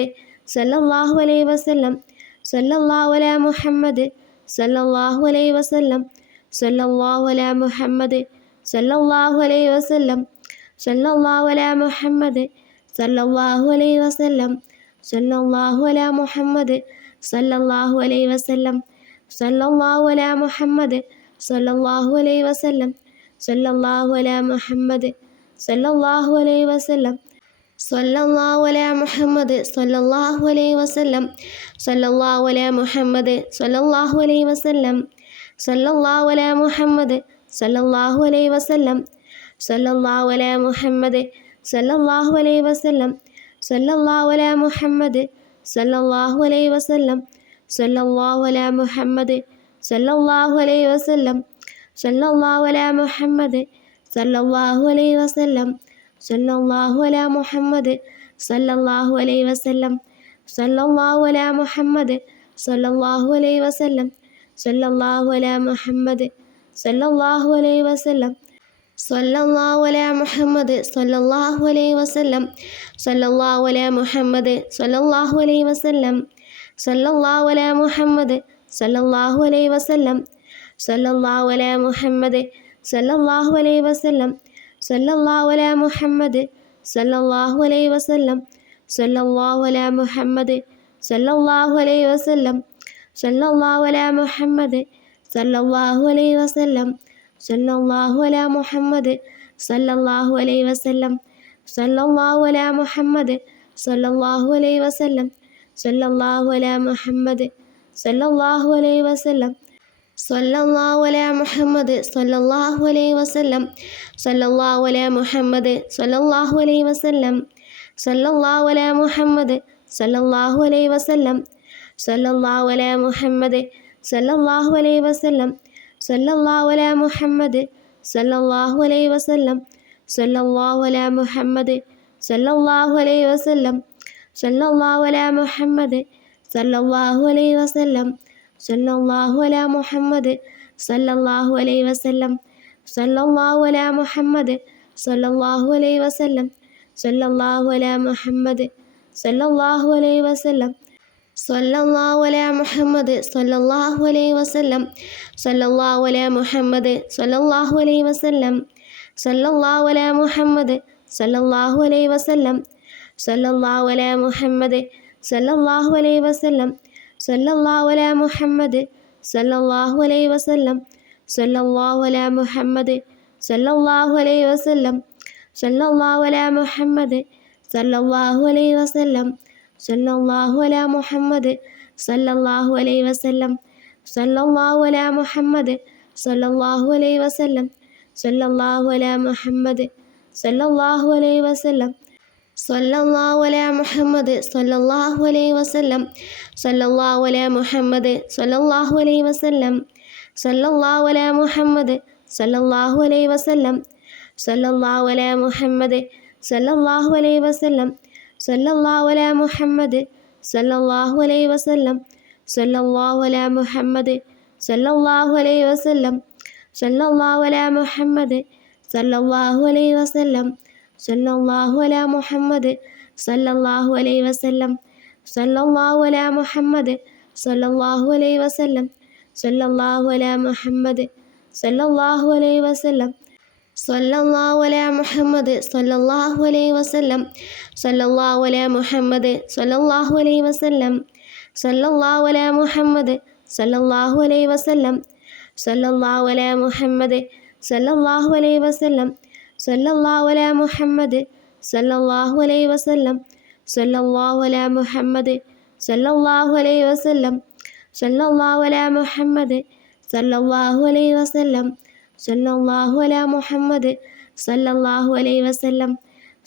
സല്ലല്ലാഹു അലൈഹി വസല്ലം സല്ലല്ലാഹു അലാ മുഹമ്മദ് സല്ലല്ലാഹു അലൈഹി വസല്ലം സല്ലല്ലാഹു അലാ മുഹമ്മദ് സല്ലല്ലാഹു അലൈഹി വസല്ലം സല്ലല്ലാഹു അലാ മുഹമ്മദ് സല്ലല്ലാഹു അലൈഹി വസല്ലം സല്ലല്ലാഹു അലാ മുഹമ്മദ് സല്ലല്ലാഹു അലൈഹി വസല്ലം സല്ലല്ലാഹു അലാ മുഹമ്മദ് സല്ലല്ലാഹു അലൈഹി വസല്ലം സല്ലല്ലാഹു അലാ മുഹമ്മദ് സല്ലല്ലാഹു അലൈഹി വസല്ലം സല്ലല്ലാഹു അലാ മുഹമ്മദ് സല്ലല്ലാഹു അലൈഹി വസല്ലം സല്ലല്ലാഹു അലാ മുഹമ്മദ് സല്ലല്ലാഹു അലൈഹി വസല്ലം സല്ലല്ലാഹു അലാ മുഹമ്മദ് സല്ലല്ലാഹു അലൈഹി വസല്ലം സല്ലല്ലാഹു അലാ മുഹമ്മദ് സല്ലല്ലാഹു അലൈഹി വസല്ലം സല്ലല്ലാഹു അലാ മുഹമ്മദ് സല്ലല്ലാഹു അലൈഹി വസല്ലം സല്ലല്ലാഹു അലാ മുഹമ്മദ് സല്ലല്ലാഹു അലൈഹി വസല്ലം സല്ലല്ലാഹു അലാ മുഹമ്മദ് സല്ലല്ലാഹു അലൈഹി വസല്ലം സല്ലല്ലാഹു അലാ മുഹമ്മദ് സല്ലല്ലാഹു അലൈഹി വസല്ലം സല്ലല്ലാഹു അലാ മുഹമ്മദ് സല്ലല്ലാഹു അലൈഹി വസല്ലം സല്ലല്ലാഹു അലാ മുഹമ്മദ് സല്ലല്ലാഹു അലൈഹി വസല്ലം സല്ലല്ലാഹു അലാ മുഹമ്മദ് സല്ലല്ലാഹു അലൈഹി വസല്ലം സല്ലല്ലാഹു അലാ മുഹമ്മദ് സല്ലല്ലാഹു അലൈഹി വസല്ലം സല്ലല്ലാഹു അലാ മുഹമ്മദ് സല്ലല്ലാഹു അലൈഹി വസല്ലം സല്ലല്ലാഹു അലാ മുഹമ്മദ് സല്ലല്ലാഹു അലൈഹി വസല്ലം സല്ലല്ലാഹു അലാ മുഹമ്മദ് സല്ലല്ലാഹു അലൈഹി വസല്ലം സല്ലല്ലാഹു അലാ മുഹമ്മദ് സല്ലല്ലാഹു അലൈഹി വസല്ലം സല്ലല്ലാഹു അലാ മുഹമ്മദ് സല്ലല്ലാഹു അലൈഹി വസല്ലം സല്ലല്ലാഹു അലാ മുഹമ്മദ് സല്ലല്ലാഹു അലൈഹി വസല്ലം സല്ലല്ലാഹു അലാ മുഹമ്മദ് സല്ലല്ലാഹു അലൈഹി വസല്ലം സല്ലല്ലാഹു അലാ മുഹമ്മദ് സല്ലല്ലാഹു അലൈഹി വസല്ലം സല്ലല്ലാഹു അലാ മുഹമ്മദ് സല്ലല്ലാഹു അലൈഹി വസല്ലം സല്ലല്ലാഹു അലാ മുഹമ്മദ് സല്ലല്ലാഹു അലൈഹി വസല്ലം സല്ലല്ലാഹു അലാ മുഹമ്മദ് സല്ലല്ലാഹു അലൈഹി വസല്ലം സല്ലല്ലാഹു അലാ മുഹമ്മദ് സല്ലല്ലാഹു അലൈഹി വസല്ലം സല്ലല്ലാഹു അലാ മുഹമ്മദ് സല്ലല്ലാഹു അലൈഹി വസല്ലം സല്ലല്ലാഹു അലാ മുഹമ്മദ് സല്ലല്ലാഹു അലൈഹി വസല്ലം സല്ലല്ലാഹു അലാ മുഹമ്മദ് സല്ലല്ലാഹു അലൈഹി വസല്ലം സല്ലല്ലാഹു അലാ മുഹമ്മദ് സല്ലല്ലാഹു അലൈഹി വസല്ലം സല്ലല്ലാഹു അലാ മുഹമ്മദ് സല്ലല്ലാഹു അലൈഹി വസല്ലം സല്ലല്ലാഹു അലാ മുഹമ്മദ് സല്ലല്ലാഹു അലൈഹി വസല്ലം സല്ലല്ലാഹു അലാ മുഹമ്മദ് സല്ലല്ലാഹു അലൈഹി വസല്ലം സല്ലല്ലാഹു അലാ മുഹമ്മദ് സല്ലല്ലാഹു അലൈഹി വസല്ലം സല്ലല്ലാഹു അലാ മുഹമ്മദ് സല്ലല്ലാഹു അലൈഹി വസല്ലം സല്ലല്ലാഹു അലാ മുഹമ്മദ് സല്ലല്ലാഹു അലൈഹി വസല്ലം സല്ലല്ലാഹു അലാ മുഹമ്മദ് സല്ലല്ലാഹു അലൈഹി വസല്ലം സല്ലല്ലാഹു അലാ മുഹമ്മദ് സല്ലല്ലാഹു അലൈഹി വസല്ലം സല്ലല്ലാഹു അലാ മുഹമ്മദ് സല്ലല്ലാഹു അലൈഹി വസല്ലം സല്ലല്ലാഹു അലാ മുഹമ്മദ് സല്ലല്ലാഹു അലൈഹി വസല്ലം സല്ലല്ലാഹു അലാ മുഹമ്മദ് സല്ലല്ലാഹു അലൈഹി വസല്ലം സല്ലല്ലാഹു അലാ മുഹമ്മദ് സല്ലല്ലാഹു അലൈഹി വസല്ലം സല്ലല്ലാഹു അലാ മുഹമ്മദ് സല്ലല്ലാഹു അലൈഹി വസല്ലം സല്ലല്ലാഹു അലാ മുഹമ്മദ് സല്ലല്ലാഹു അലൈഹി വസല്ലം സല്ലല്ലാഹു അലാ മുഹമ്മദ് സല്ലല്ലാഹു അലൈഹി വസല്ലം സല്ലല്ലാഹു അലാ മുഹമ്മദ് സല്ലല്ലാഹു അലൈഹി വസല്ലം സല്ലല്ലാഹു അലാ മുഹമ്മദ് സല്ലല്ലാഹു അലൈഹി വസല്ലം സല്ലല്ലാഹു അലാ മുഹമ്മദ് സല്ലല്ലാഹു അലൈഹി വസല്ലം സല്ലല്ലാഹു അലാ മുഹമ്മദ് സല്ലല്ലാഹു അലൈഹി വസല്ലം സല്ലല്ലാഹു അലാ മുഹമ്മദ് സല്ലല്ലാഹു അലൈഹി വസല്ലം സല്ലല്ലാഹു അലാ മുഹമ്മദ് സല്ലല്ലാഹു അലൈഹി വസല്ലം സല്ലല്ലാഹു അലാ മുഹമ്മദ് സല്ലല്ലാഹു അലൈഹി വസല്ലം സല്ലല്ലാഹു അലാ മുഹമ്മദ് സല്ലല്ലാഹു അലൈഹി വസല്ലം സല്ലല്ലാഹു അലാ മുഹമ്മദ് സല്ലല്ലാഹു അലൈഹി വസല്ലം സല്ലല്ലാഹു അലാ മുഹമ്മദ് സല്ലല്ലാഹു അലൈഹി വസല്ലം സല്ലല്ലാഹു അലാ മുഹമ്മദ് സല്ലല്ലാഹു അലൈഹി വസല്ലം സല്ലല്ലാഹു അലാ മുഹമ്മദ് സല്ലല്ലാഹു അലൈഹി വസല്ലം സല്ലല്ലാഹു അലാ മുഹമ്മദ് സല്ലല്ലാഹു അലൈഹി വസല്ലം സല്ലല്ലാഹു അലാ മുഹമ്മദ് സല്ലല്ലാഹു അലൈഹി വസല്ലം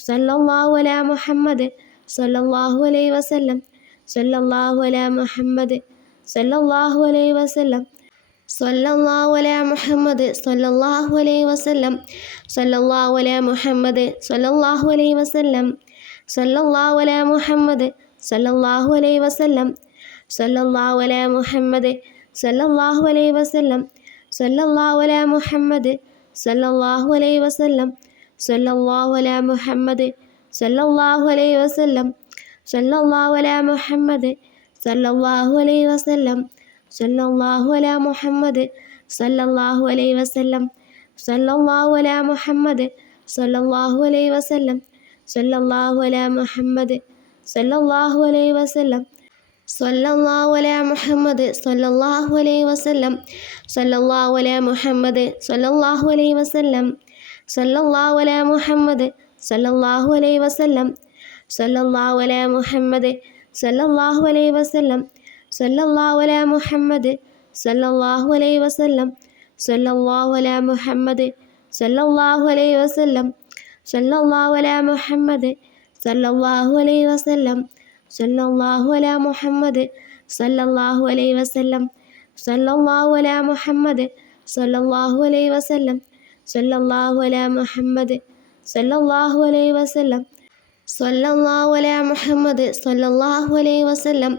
സല്ലല്ലാഹു അലാ മുഹമ്മദ് സല്ലല്ലാഹു അലൈഹി വസല്ലം സല്ലല്ലാഹു അലാ മുഹമ്മദ് സല്ലല്ലാഹു അലൈഹി വസല്ലം സല്ലല്ലാഹു അലാ മുഹമ്മദ് സല്ലല്ലാഹു അലൈഹി വസല്ലം സല്ലല്ലാഹു അലാ മുഹമ്മദ് സല്ലല്ലാഹു അലൈഹി വസല്ലം സല്ലല്ലാഹു അലാ മുഹമ്മദ് സല്ലല്ലാഹു അലൈഹി വസല്ലം സല്ലല്ലാഹു അലാ മുഹമ്മദ് സല്ലല്ലാഹു അലൈഹി വസല്ലം സല്ലല്ലാഹു അലാ മുഹമ്മദ് സല്ലല്ലാഹു അലൈഹി വസല്ലം സല്ലല്ലാഹു അലാ മുഹമ്മദ് സല്ലല്ലാഹു അലൈഹി വസല്ലം സല്ലല്ലാഹു അലാ മുഹമ്മദ് സല്ലല്ലാഹു അലൈഹി വസല്ലം സല്ലല്ലാഹു അലാ മുഹമ്മദ് സല്ലല്ലാഹു അലൈഹി വസല്ലം സല്ലല്ലാഹു അലാ മുഹമ്മദ് സല്ലല്ലാഹു അലൈഹി വസല്ലം സല്ലല്ലാഹു അലാ മുഹമ്മദ് സല്ലല്ലാഹു അലൈഹി വസല്ലം സല്ലല്ലാഹു അലാ മുഹമ്മദ് സല്ലല്ലാഹു അലൈഹി വസല്ലം സല്ലല്ലാഹു അലാ മുഹമ്മദ് സല്ലല്ലാഹു അലൈഹി വസല്ലം സല്ലല്ലാഹു അലാ മുഹമ്മദ് സല്ലല്ലാഹു അലൈഹി വസല്ലം സല്ലല്ലാഹു അലാ മുഹമ്മദ് സല്ലല്ലാഹു അലൈഹി വസല്ലം സല്ലല്ലാഹു അലാ മുഹമ്മദ് സല്ലല്ലാഹു അലൈഹി വസല്ലം സല്ലല്ലാഹു അലാ മുഹമ്മദ് സല്ലല്ലാഹു അലൈഹി വസല്ലം സല്ലല്ലാഹു അലാ മുഹമ്മദ് സല്ലല്ലാഹു അലൈഹി വസല്ലം സല്ലല്ലാഹു അലാ മുഹമ്മദ് സല്ലല്ലാഹു അലൈഹി വസല്ലം സല്ലല്ലാഹു അലാ മുഹമ്മദ് സല്ലല്ലാഹു അലൈഹി വസല്ലം സല്ലല്ലാഹു അലാ മുഹമ്മദ് സല്ലല്ലാഹു അലൈഹി വസല്ലം സല്ലല്ലാഹു അലാ മുഹമ്മദ് സല്ലല്ലാഹു അലൈഹി വസല്ലം സല്ലല്ലാഹു അലാ മുഹമ്മദ് സല്ലല്ലാഹു അലൈഹി വസല്ലം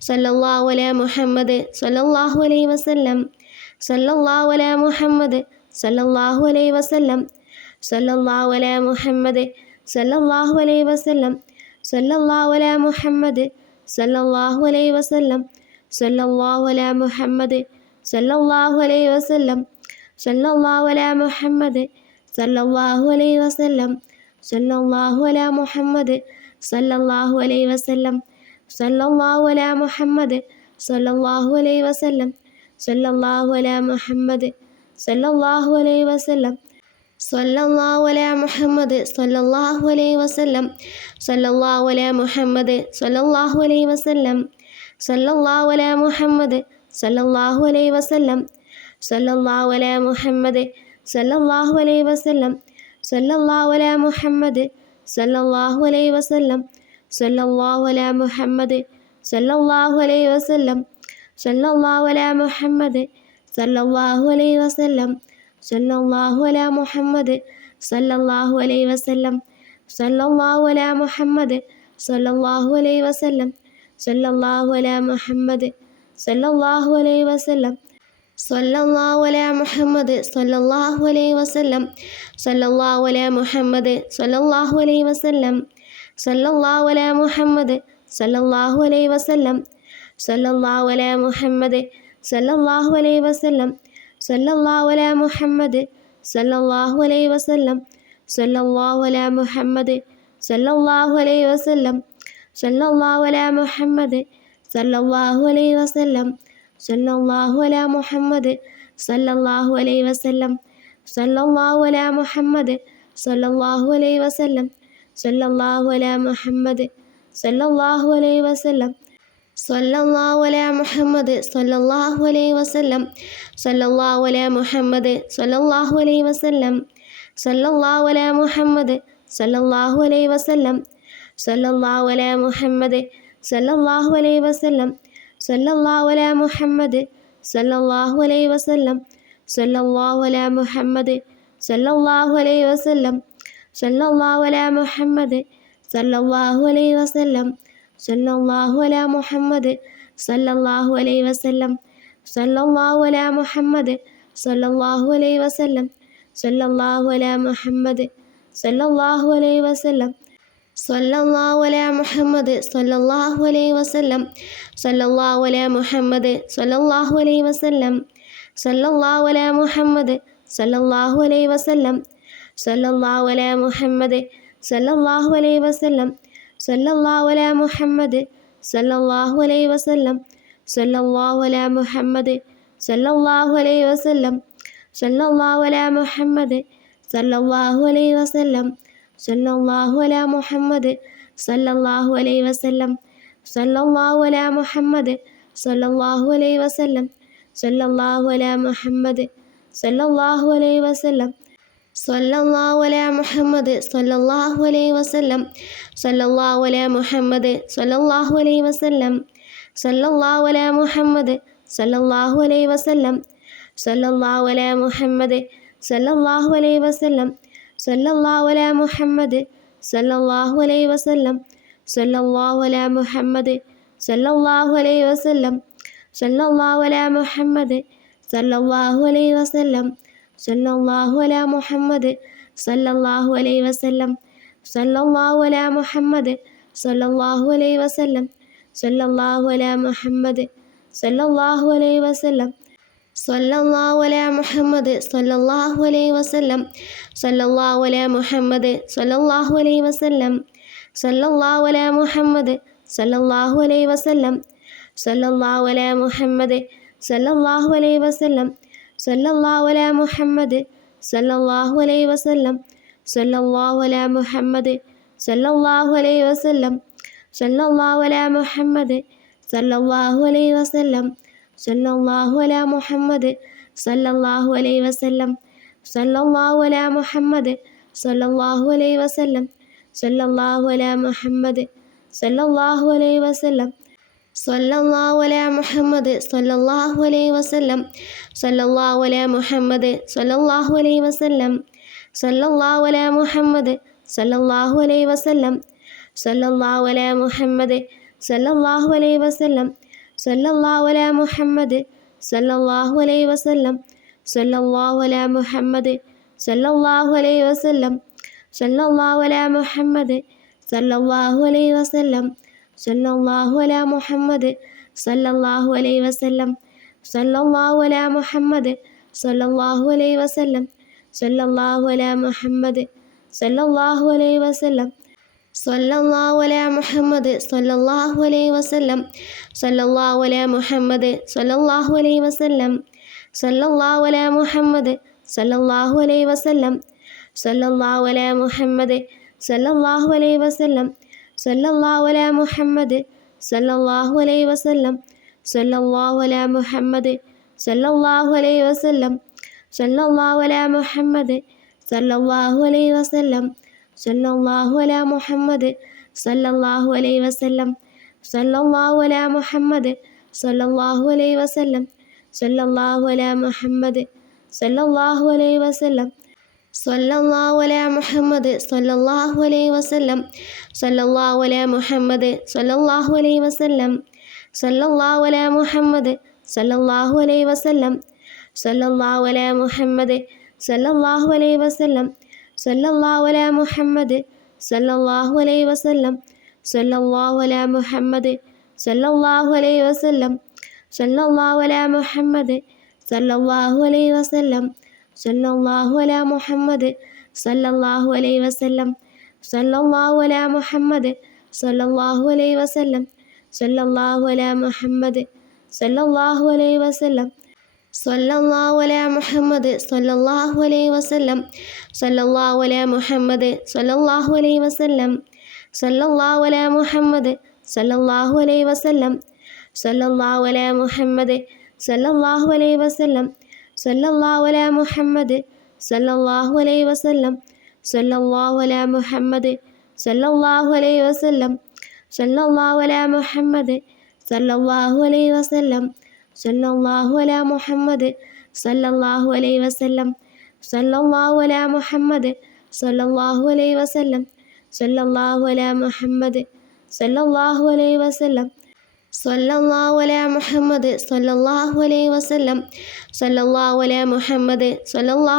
സല്ലല്ലാഹു അലാ മുഹമ്മദ് സല്ലല്ലാഹു അലൈഹി വസല്ലം സല്ലല്ലാഹു അലാ മുഹമ്മദ് സല്ലല്ലാഹു അലൈഹി വസല്ലം സല്ലല്ലാഹു അലാ മുഹമ്മദ് സല്ലല്ലാഹു അലൈഹി വസല്ലം സല്ലല്ലാഹു അലാ മുഹമ്മദ് സല്ലല്ലാഹു അലൈഹി വസല്ലം സല്ലല്ലാഹു അലാ മുഹമ്മദ് സല്ലല്ലാഹു അലൈഹി വസല്ലം സല്ലല്ലാഹു അലാ മുഹമ്മദ് സല്ലല്ലാഹു അലൈഹി വസല്ലം സല്ലല്ലാഹു അലാ മുഹമ്മദ് സല്ലല്ലാഹു അലൈഹി വസല്ലം സല്ലല്ലാഹു അലാ മുഹമ്മദ് സല്ലല്ലാഹു അലൈഹി വസല്ലം സല്ലല്ലാഹു അലാ മുഹമ്മദ് സല്ലല്ലാഹു അലൈഹി വസല്ലം സല്ലല്ലാഹു അലാ മുഹമ്മദ് സല്ലല്ലാഹു അലൈഹി വസല്ലം സല്ലല്ലാഹു അലാ മുഹമ്മദ് സല്ലല്ലാഹു അലൈഹി വസല്ലം സല്ലല്ലാഹു അലാ മുഹമ്മദ് സല്ലല്ലാഹു അലൈഹി വസല്ലം സല്ലല്ലാഹു അലാ മുഹമ്മദ് സല്ലല്ലാഹു അലൈഹി വസല്ലം സല്ലല്ലാഹു അലാ മുഹമ്മദ് സല്ലല്ലാഹു അലൈഹി വസല്ലം സല്ലല്ലാഹു അലാ മുഹമ്മദ് സല്ലല്ലാഹു അലൈഹി വസല്ലം സല്ലല്ലാഹു അലാ മുഹമ്മദ് സല്ലല്ലാഹു അലൈഹി വസല്ലം സല്ലല്ലാഹു അലാ മുഹമ്മദ് സല്ലല്ലാഹു അലൈഹി വസല്ലം സല്ലല്ലാഹു അലാ മുഹമ്മദ് സല്ലല്ലാഹു അലൈഹി വസല്ലം സല്ലല്ലാഹു അലാ മുഹമ്മദ് സല്ലല്ലാഹു അലൈഹി വസല്ലം സല്ലല്ലാഹു അലാ മുഹമ്മദ് സല്ലല്ലാഹു അലൈഹി വസല്ലം സല്ലല്ലാഹു അലാ മുഹമ്മദ് സല്ലല്ലാഹു അലൈഹി വസല്ലം സല്ലല്ലാഹു അലാ മുഹമ്മദ് സല്ലല്ലാഹു അലൈഹി വസല്ലം സല്ലല്ലാഹു അലാ മുഹമ്മദ് സല്ലല്ലാഹു അലൈഹി വസല്ലം സല്ലല്ലാഹു അലാ മുഹമ്മദ് സല്ലല്ലാഹു അലൈഹി വസല്ലം സല്ലല്ലാഹു അലാ മുഹമ്മദ് സല്ലല്ലാഹു അലൈഹി വസല്ലം സല്ലല്ലാഹു അലാ മുഹമ്മദ് സല്ലല്ലാഹു അലൈഹി വസല്ലം സല്ലല്ലാഹു അലാ മുഹമ്മദ് സല്ലല്ലാഹു അലൈഹി വസല്ലം സല്ലല്ലാഹു അലാ മുഹമ്മദ് സല്ലല്ലാഹു അലൈഹി വസല്ലം സല്ലല്ലാഹു അലാ മുഹമ്മദ് സല്ലല്ലാഹു അലൈഹി വസല്ലം സല്ലല്ലാഹു അലാ മുഹമ്മദ് സല്ലല്ലാഹു അലൈഹി വസല്ലം സല്ലല്ലാഹു അലാ മുഹമ്മദ് സല്ലല്ലാഹു അലൈഹി വസല്ലം സല്ലല്ലാഹു അലാ മുഹമ്മദ് സല്ലല്ലാഹു അലൈഹി വസല്ലം സല്ലല്ലാഹു അലാ മുഹമ്മദ് സല്ലല്ലാഹു അലൈഹി വസല്ലം സല്ലല്ലാഹു അലാ മുഹമ്മദ് സല്ലല്ലാഹു അലൈഹി വസല്ലം സല്ലല്ലാഹു അലാ മുഹമ്മദ് സല്ലല്ലാഹു അലൈഹി വസല്ലം സല്ലല്ലാഹു അലാ മുഹമ്മദ് സല്ലല്ലാഹു അലൈഹി വസല്ലം സല്ലല്ലാഹു അലാ മുഹമ്മദ് സല്ലല്ലാഹു അലൈഹി വസല്ലം സല്ലല്ലാഹു അലാ മുഹമ്മദ് സല്ലല്ലാഹു അലൈഹി വസല്ലം സല്ലല്ലാഹു അലാ മുഹമ്മദ് സല്ലല്ലാഹു അലൈഹി വസല്ലം സല്ലല്ലാഹു അലാ മുഹമ്മദ് സല്ലല്ലാഹു അലൈഹി വസല്ലം സല്ലല്ലാഹു അലാ മുഹമ്മദ് സല്ലല്ലാഹു അലൈഹി വസല്ലം സല്ലല്ലാഹു അലാ മുഹമ്മദ് സല്ലല്ലാഹു അലൈഹി വസല്ലം സല്ലല്ലാഹു അലാ മുഹമ്മദ് സല്ലല്ലാഹു അലൈഹി വസല്ലം സല്ലല്ലാഹു അലാ മുഹമ്മദ് സല്ലല്ലാഹു അലൈഹി വസല്ലം സല്ലല്ലാഹു അലാ മുഹമ്മദ് സല്ലല്ലാഹു അലൈഹി വസല്ലം സല്ലല്ലാഹു അലാ മുഹമ്മദ് സല്ലല്ലാഹു അലൈഹി വസല്ലം സല്ലല്ലാഹു അലാ മുഹമ്മദ് സല്ലല്ലാഹു അലൈഹി വസല്ലം സല്ലല്ലാഹു അലാ മുഹമ്മദ് സല്ലല്ലാഹു അലൈഹി വസല്ലം സല്ലല്ലാഹു അലാ മുഹമ്മദ് സല്ലല്ലാഹു അലൈഹി വസല്ലം സല്ലല്ലാഹു അലാ മുഹമ്മദ് സല്ലല്ലാഹു അലൈഹി വസല്ലം സല്ലല്ലാഹു അലാ മുഹമ്മദ് സല്ലല്ലാഹു അലൈഹി വസല്ലം സല്ലല്ലാഹു അലാ മുഹമ്മദ് സല്ലല്ലാഹു അലൈഹി വസല്ലം സല്ലല്ലാഹു അലാ മുഹമ്മദ് സല്ലല്ലാഹു അലൈഹി വസല്ലം സല്ലല്ലാഹു അലാ മുഹമ്മദ് സല്ലല്ലാഹു അലൈഹി വസല്ലം സല്ലല്ലാഹു അലാ മുഹമ്മദ് സല്ലല്ലാഹു അലൈഹി വസല്ലം സല്ലല്ലാഹു അലാ മുഹമ്മദ് സല്ലല്ലാഹു അലൈഹി വസല്ലം സല്ലല്ലാഹു അലാ മുഹമ്മദ് സല്ലല്ലാഹു അലൈഹി വസല്ലം സല്ലല്ലാഹു അലാ മുഹമ്മദ് സല്ലല്ലാഹു അലൈഹി വസല്ലം സല്ലല്ലാഹു അലാ മുഹമ്മദ് സല്ലല്ലാഹു അലൈഹി വസല്ലം സല്ലല്ലാഹു അലാ മുഹമ്മദ് സല്ലല്ലാഹു അലൈഹി വസല്ലം സല്ലല്ലാഹു അലാ മുഹമ്മദ് സല്ലല്ലാഹു അലൈഹി വസല്ലം സല്ലല്ലാഹു അലാ മുഹമ്മദ് സല്ലല്ലാഹു അലൈഹി വസല്ലം സല്ലല്ലാഹു അലാ മുഹമ്മദ് സല്ലല്ലാഹു അലൈഹി വസല്ലം സല്ലല്ലാഹു അലാ മുഹമ്മദ് സല്ലല്ലാഹു അലൈഹി വസല്ലം സല്ലല്ലാഹു അലാ മുഹമ്മദ് സല്ലല്ലാഹു അലൈഹി വസല്ലം സല്ലല്ലാഹു അലാ മുഹമ്മദ് സല്ലല്ലാഹു അലൈഹി വസല്ലം സല്ലല്ലാഹു അലാ മുഹമ്മദ് സല്ലല്ലാഹു അലൈഹി വസല്ലം സല്ലല്ലാഹു അലാ മുഹമ്മദ് സല്ലല്ലാഹു അലൈഹി വസല്ലം സല്ലല്ലാഹു അലാ മുഹമ്മദ് സല്ലല്ലാഹു അലൈഹി വസല്ലം സല്ലല്ലാഹു അലാ മുഹമ്മദ് സല്ലല്ലാഹു അലൈഹി വസല്ലം സല്ലല്ലാഹു അലാ മുഹമ്മദ് സല്ലല്ലാഹു അലൈഹി വസല്ലം സല്ലല്ലാഹു അലാ മുഹമ്മദ് സല്ലല്ലാഹു അലൈഹി വസല്ലം സല്ലല്ലാഹു അലാ മുഹമ്മദ് സല്ലല്ലാഹു അലൈഹി വസല്ലം സല്ലല്ലാഹു അലാ മുഹമ്മദ് സല്ലല്ലാഹു അലൈഹി വസല്ലം സല്ലല്ലാഹു അലാ മുഹമ്മദ് സല്ലല്ലാഹു അലൈഹി വസല്ലം സല്ലല്ലാഹു അലാ മുഹമ്മദ് സല്ലല്ലാഹു അലൈഹി വസല്ലം സല്ലല്ലാഹു അലാ മുഹമ്മദ് സല്ലല്ലാഹു അലൈഹി വസല്ലം സല്ലല്ലാഹു അലാ മുഹമ്മദ് സല്ലല്ലാഹു അലൈഹി വസല്ലം സല്ലല്ലാഹു അലാ മുഹമ്മദ് സല്ലല്ലാഹു അലൈഹി വസല്ലം സല്ലല്ലാഹു അലാ മുഹമ്മദ് സല്ലല്ലാഹു അലൈഹി വസല്ലം സല്ലല്ലാഹു അലാ മുഹമ്മദ് സല്ലല്ലാഹു അലൈഹി വസല്ലം സല്ലല്ലാഹു അലാ മുഹമ്മദ് സല്ലല്ലാഹു അലൈഹി വസല്ലം സല്ലല്ലാഹു അലാ മുഹമ്മദ് സല്ലല്ലാഹു അലൈഹി വസല്ലം സല്ലല്ലാഹു അലാ മുഹമ്മദ് സല്ലല്ലാഹു അലൈഹി വസല്ലം സല്ലല്ലാഹു അലാ മുഹമ്മദ് സല്ലല്ലാഹു അലൈഹി വസല്ലം സല്ലല്ലാഹു അലാ മുഹമ്മദ് സല്ലല്ലാഹു അലൈഹി വസല്ലം സല്ലല്ലാഹു അലാ മുഹമ്മദ് സല്ലല്ലാഹു അലൈഹി വസല്ലം സല്ലല്ലാഹു അലാ മുഹമ്മദ് സല്ലല്ലാഹു അലൈഹി വസല്ലം സല്ലല്ലാഹു അലാ മുഹമ്മദ് സല്ലല്ലാഹു അലൈഹി വസല്ലം സല്ലല്ലാഹു അലാ മുഹമ്മദ് സല്ലല്ലാഹു അലൈഹി വസല്ലം സല്ലല്ലാഹു അലാ മുഹമ്മദ് സല്ലല്ലാഹു അലൈഹി വസല്ലം സല്ലല്ലാഹു അലാ മുഹമ്മദ് സല്ലല്ലാഹു അലൈഹി വസല്ലം സല്ലല്ലാഹു അലാ മുഹമ്മദ് സല്ലല്ലാഹു അലൈഹി വസല്ലം സല്ലല്ലാഹു അലാ മുഹമ്മദ് സല്ലല്ലാഹു അലൈഹി വസല്ലം സല്ലല്ലാഹു അലാ മുഹമ്മദ് സല്ലല്ലാഹു അലൈഹി വസല്ലം സല്ലല്ലാഹു അലാ മുഹമ്മദ് സല്ലല്ലാഹു അലൈഹി വസല്ലം സല്ലല്ലാഹു അലാ മുഹമ്മദ് സല്ലല്ലാഹു അലൈഹി വസല്ലം സല്ലല്ലാഹു അലാ മുഹമ്മദ് സല്ലല്ലാഹു അലൈഹി വസല്ലം സല്ലല്ലാഹു അലാ മുഹമ്മദ് സല്ലല്ലാഹു അലൈഹി വസല്ലം സല്ലല്ലാഹു അലാ മുഹമ്മദ് സല്ലല്ലാഹു അലൈഹി വസല്ലം സല്ലല്ലാഹു അലാ മുഹമ്മദ് സല്ലല്ലാഹു അലൈഹി വസല്ലം സല്ലല്ലാഹു അലാ മുഹമ്മദ് സല്ലല്ലാഹു അലൈഹി വസല്ലം സല്ലല്ലാഹു അലാ മുഹമ്മദ് സല്ലല്ലാഹു അലൈഹി വസല്ലം സല്ലല്ലാഹു അലാ മുഹമ്മദ് സല്ലല്ലാഹു അലൈഹി വസല്ലം സല്ലല്ലാഹു അലാ മുഹമ്മദ് സല്ലല്ലാഹു അലൈഹി വസല്ലം സല്ലല്ലാഹു അലാ മുഹമ്മദ് സല്ലല്ലാഹു അലൈഹി വസല്ലം സല്ലല്ലാഹു അലാ മുഹമ്മദ് സല്ലല്ലാഹു അലൈഹി വസല്ലം സല്ലല്ലാഹു അലാ മുഹമ്മദ് സല്ലല്ലാഹു അലൈഹി വസല്ലം സല്ലല്ലാഹു അലാ മുഹമ്മദ് സല്ലല്ലാഹു അലൈഹി വസല്ലം സല്ലല്ലാഹു അലാ മുഹമ്മദ് സല്ലല്ലാഹു അലൈഹി വസല്ലം സല്ലല്ലാഹു അലാ മുഹമ്മദ് സല്ലല്ലാഹു അലൈഹി വസല്ലം സല്ലല്ലാഹു അലാ മുഹമ്മദ് സല്ലല്ലാഹു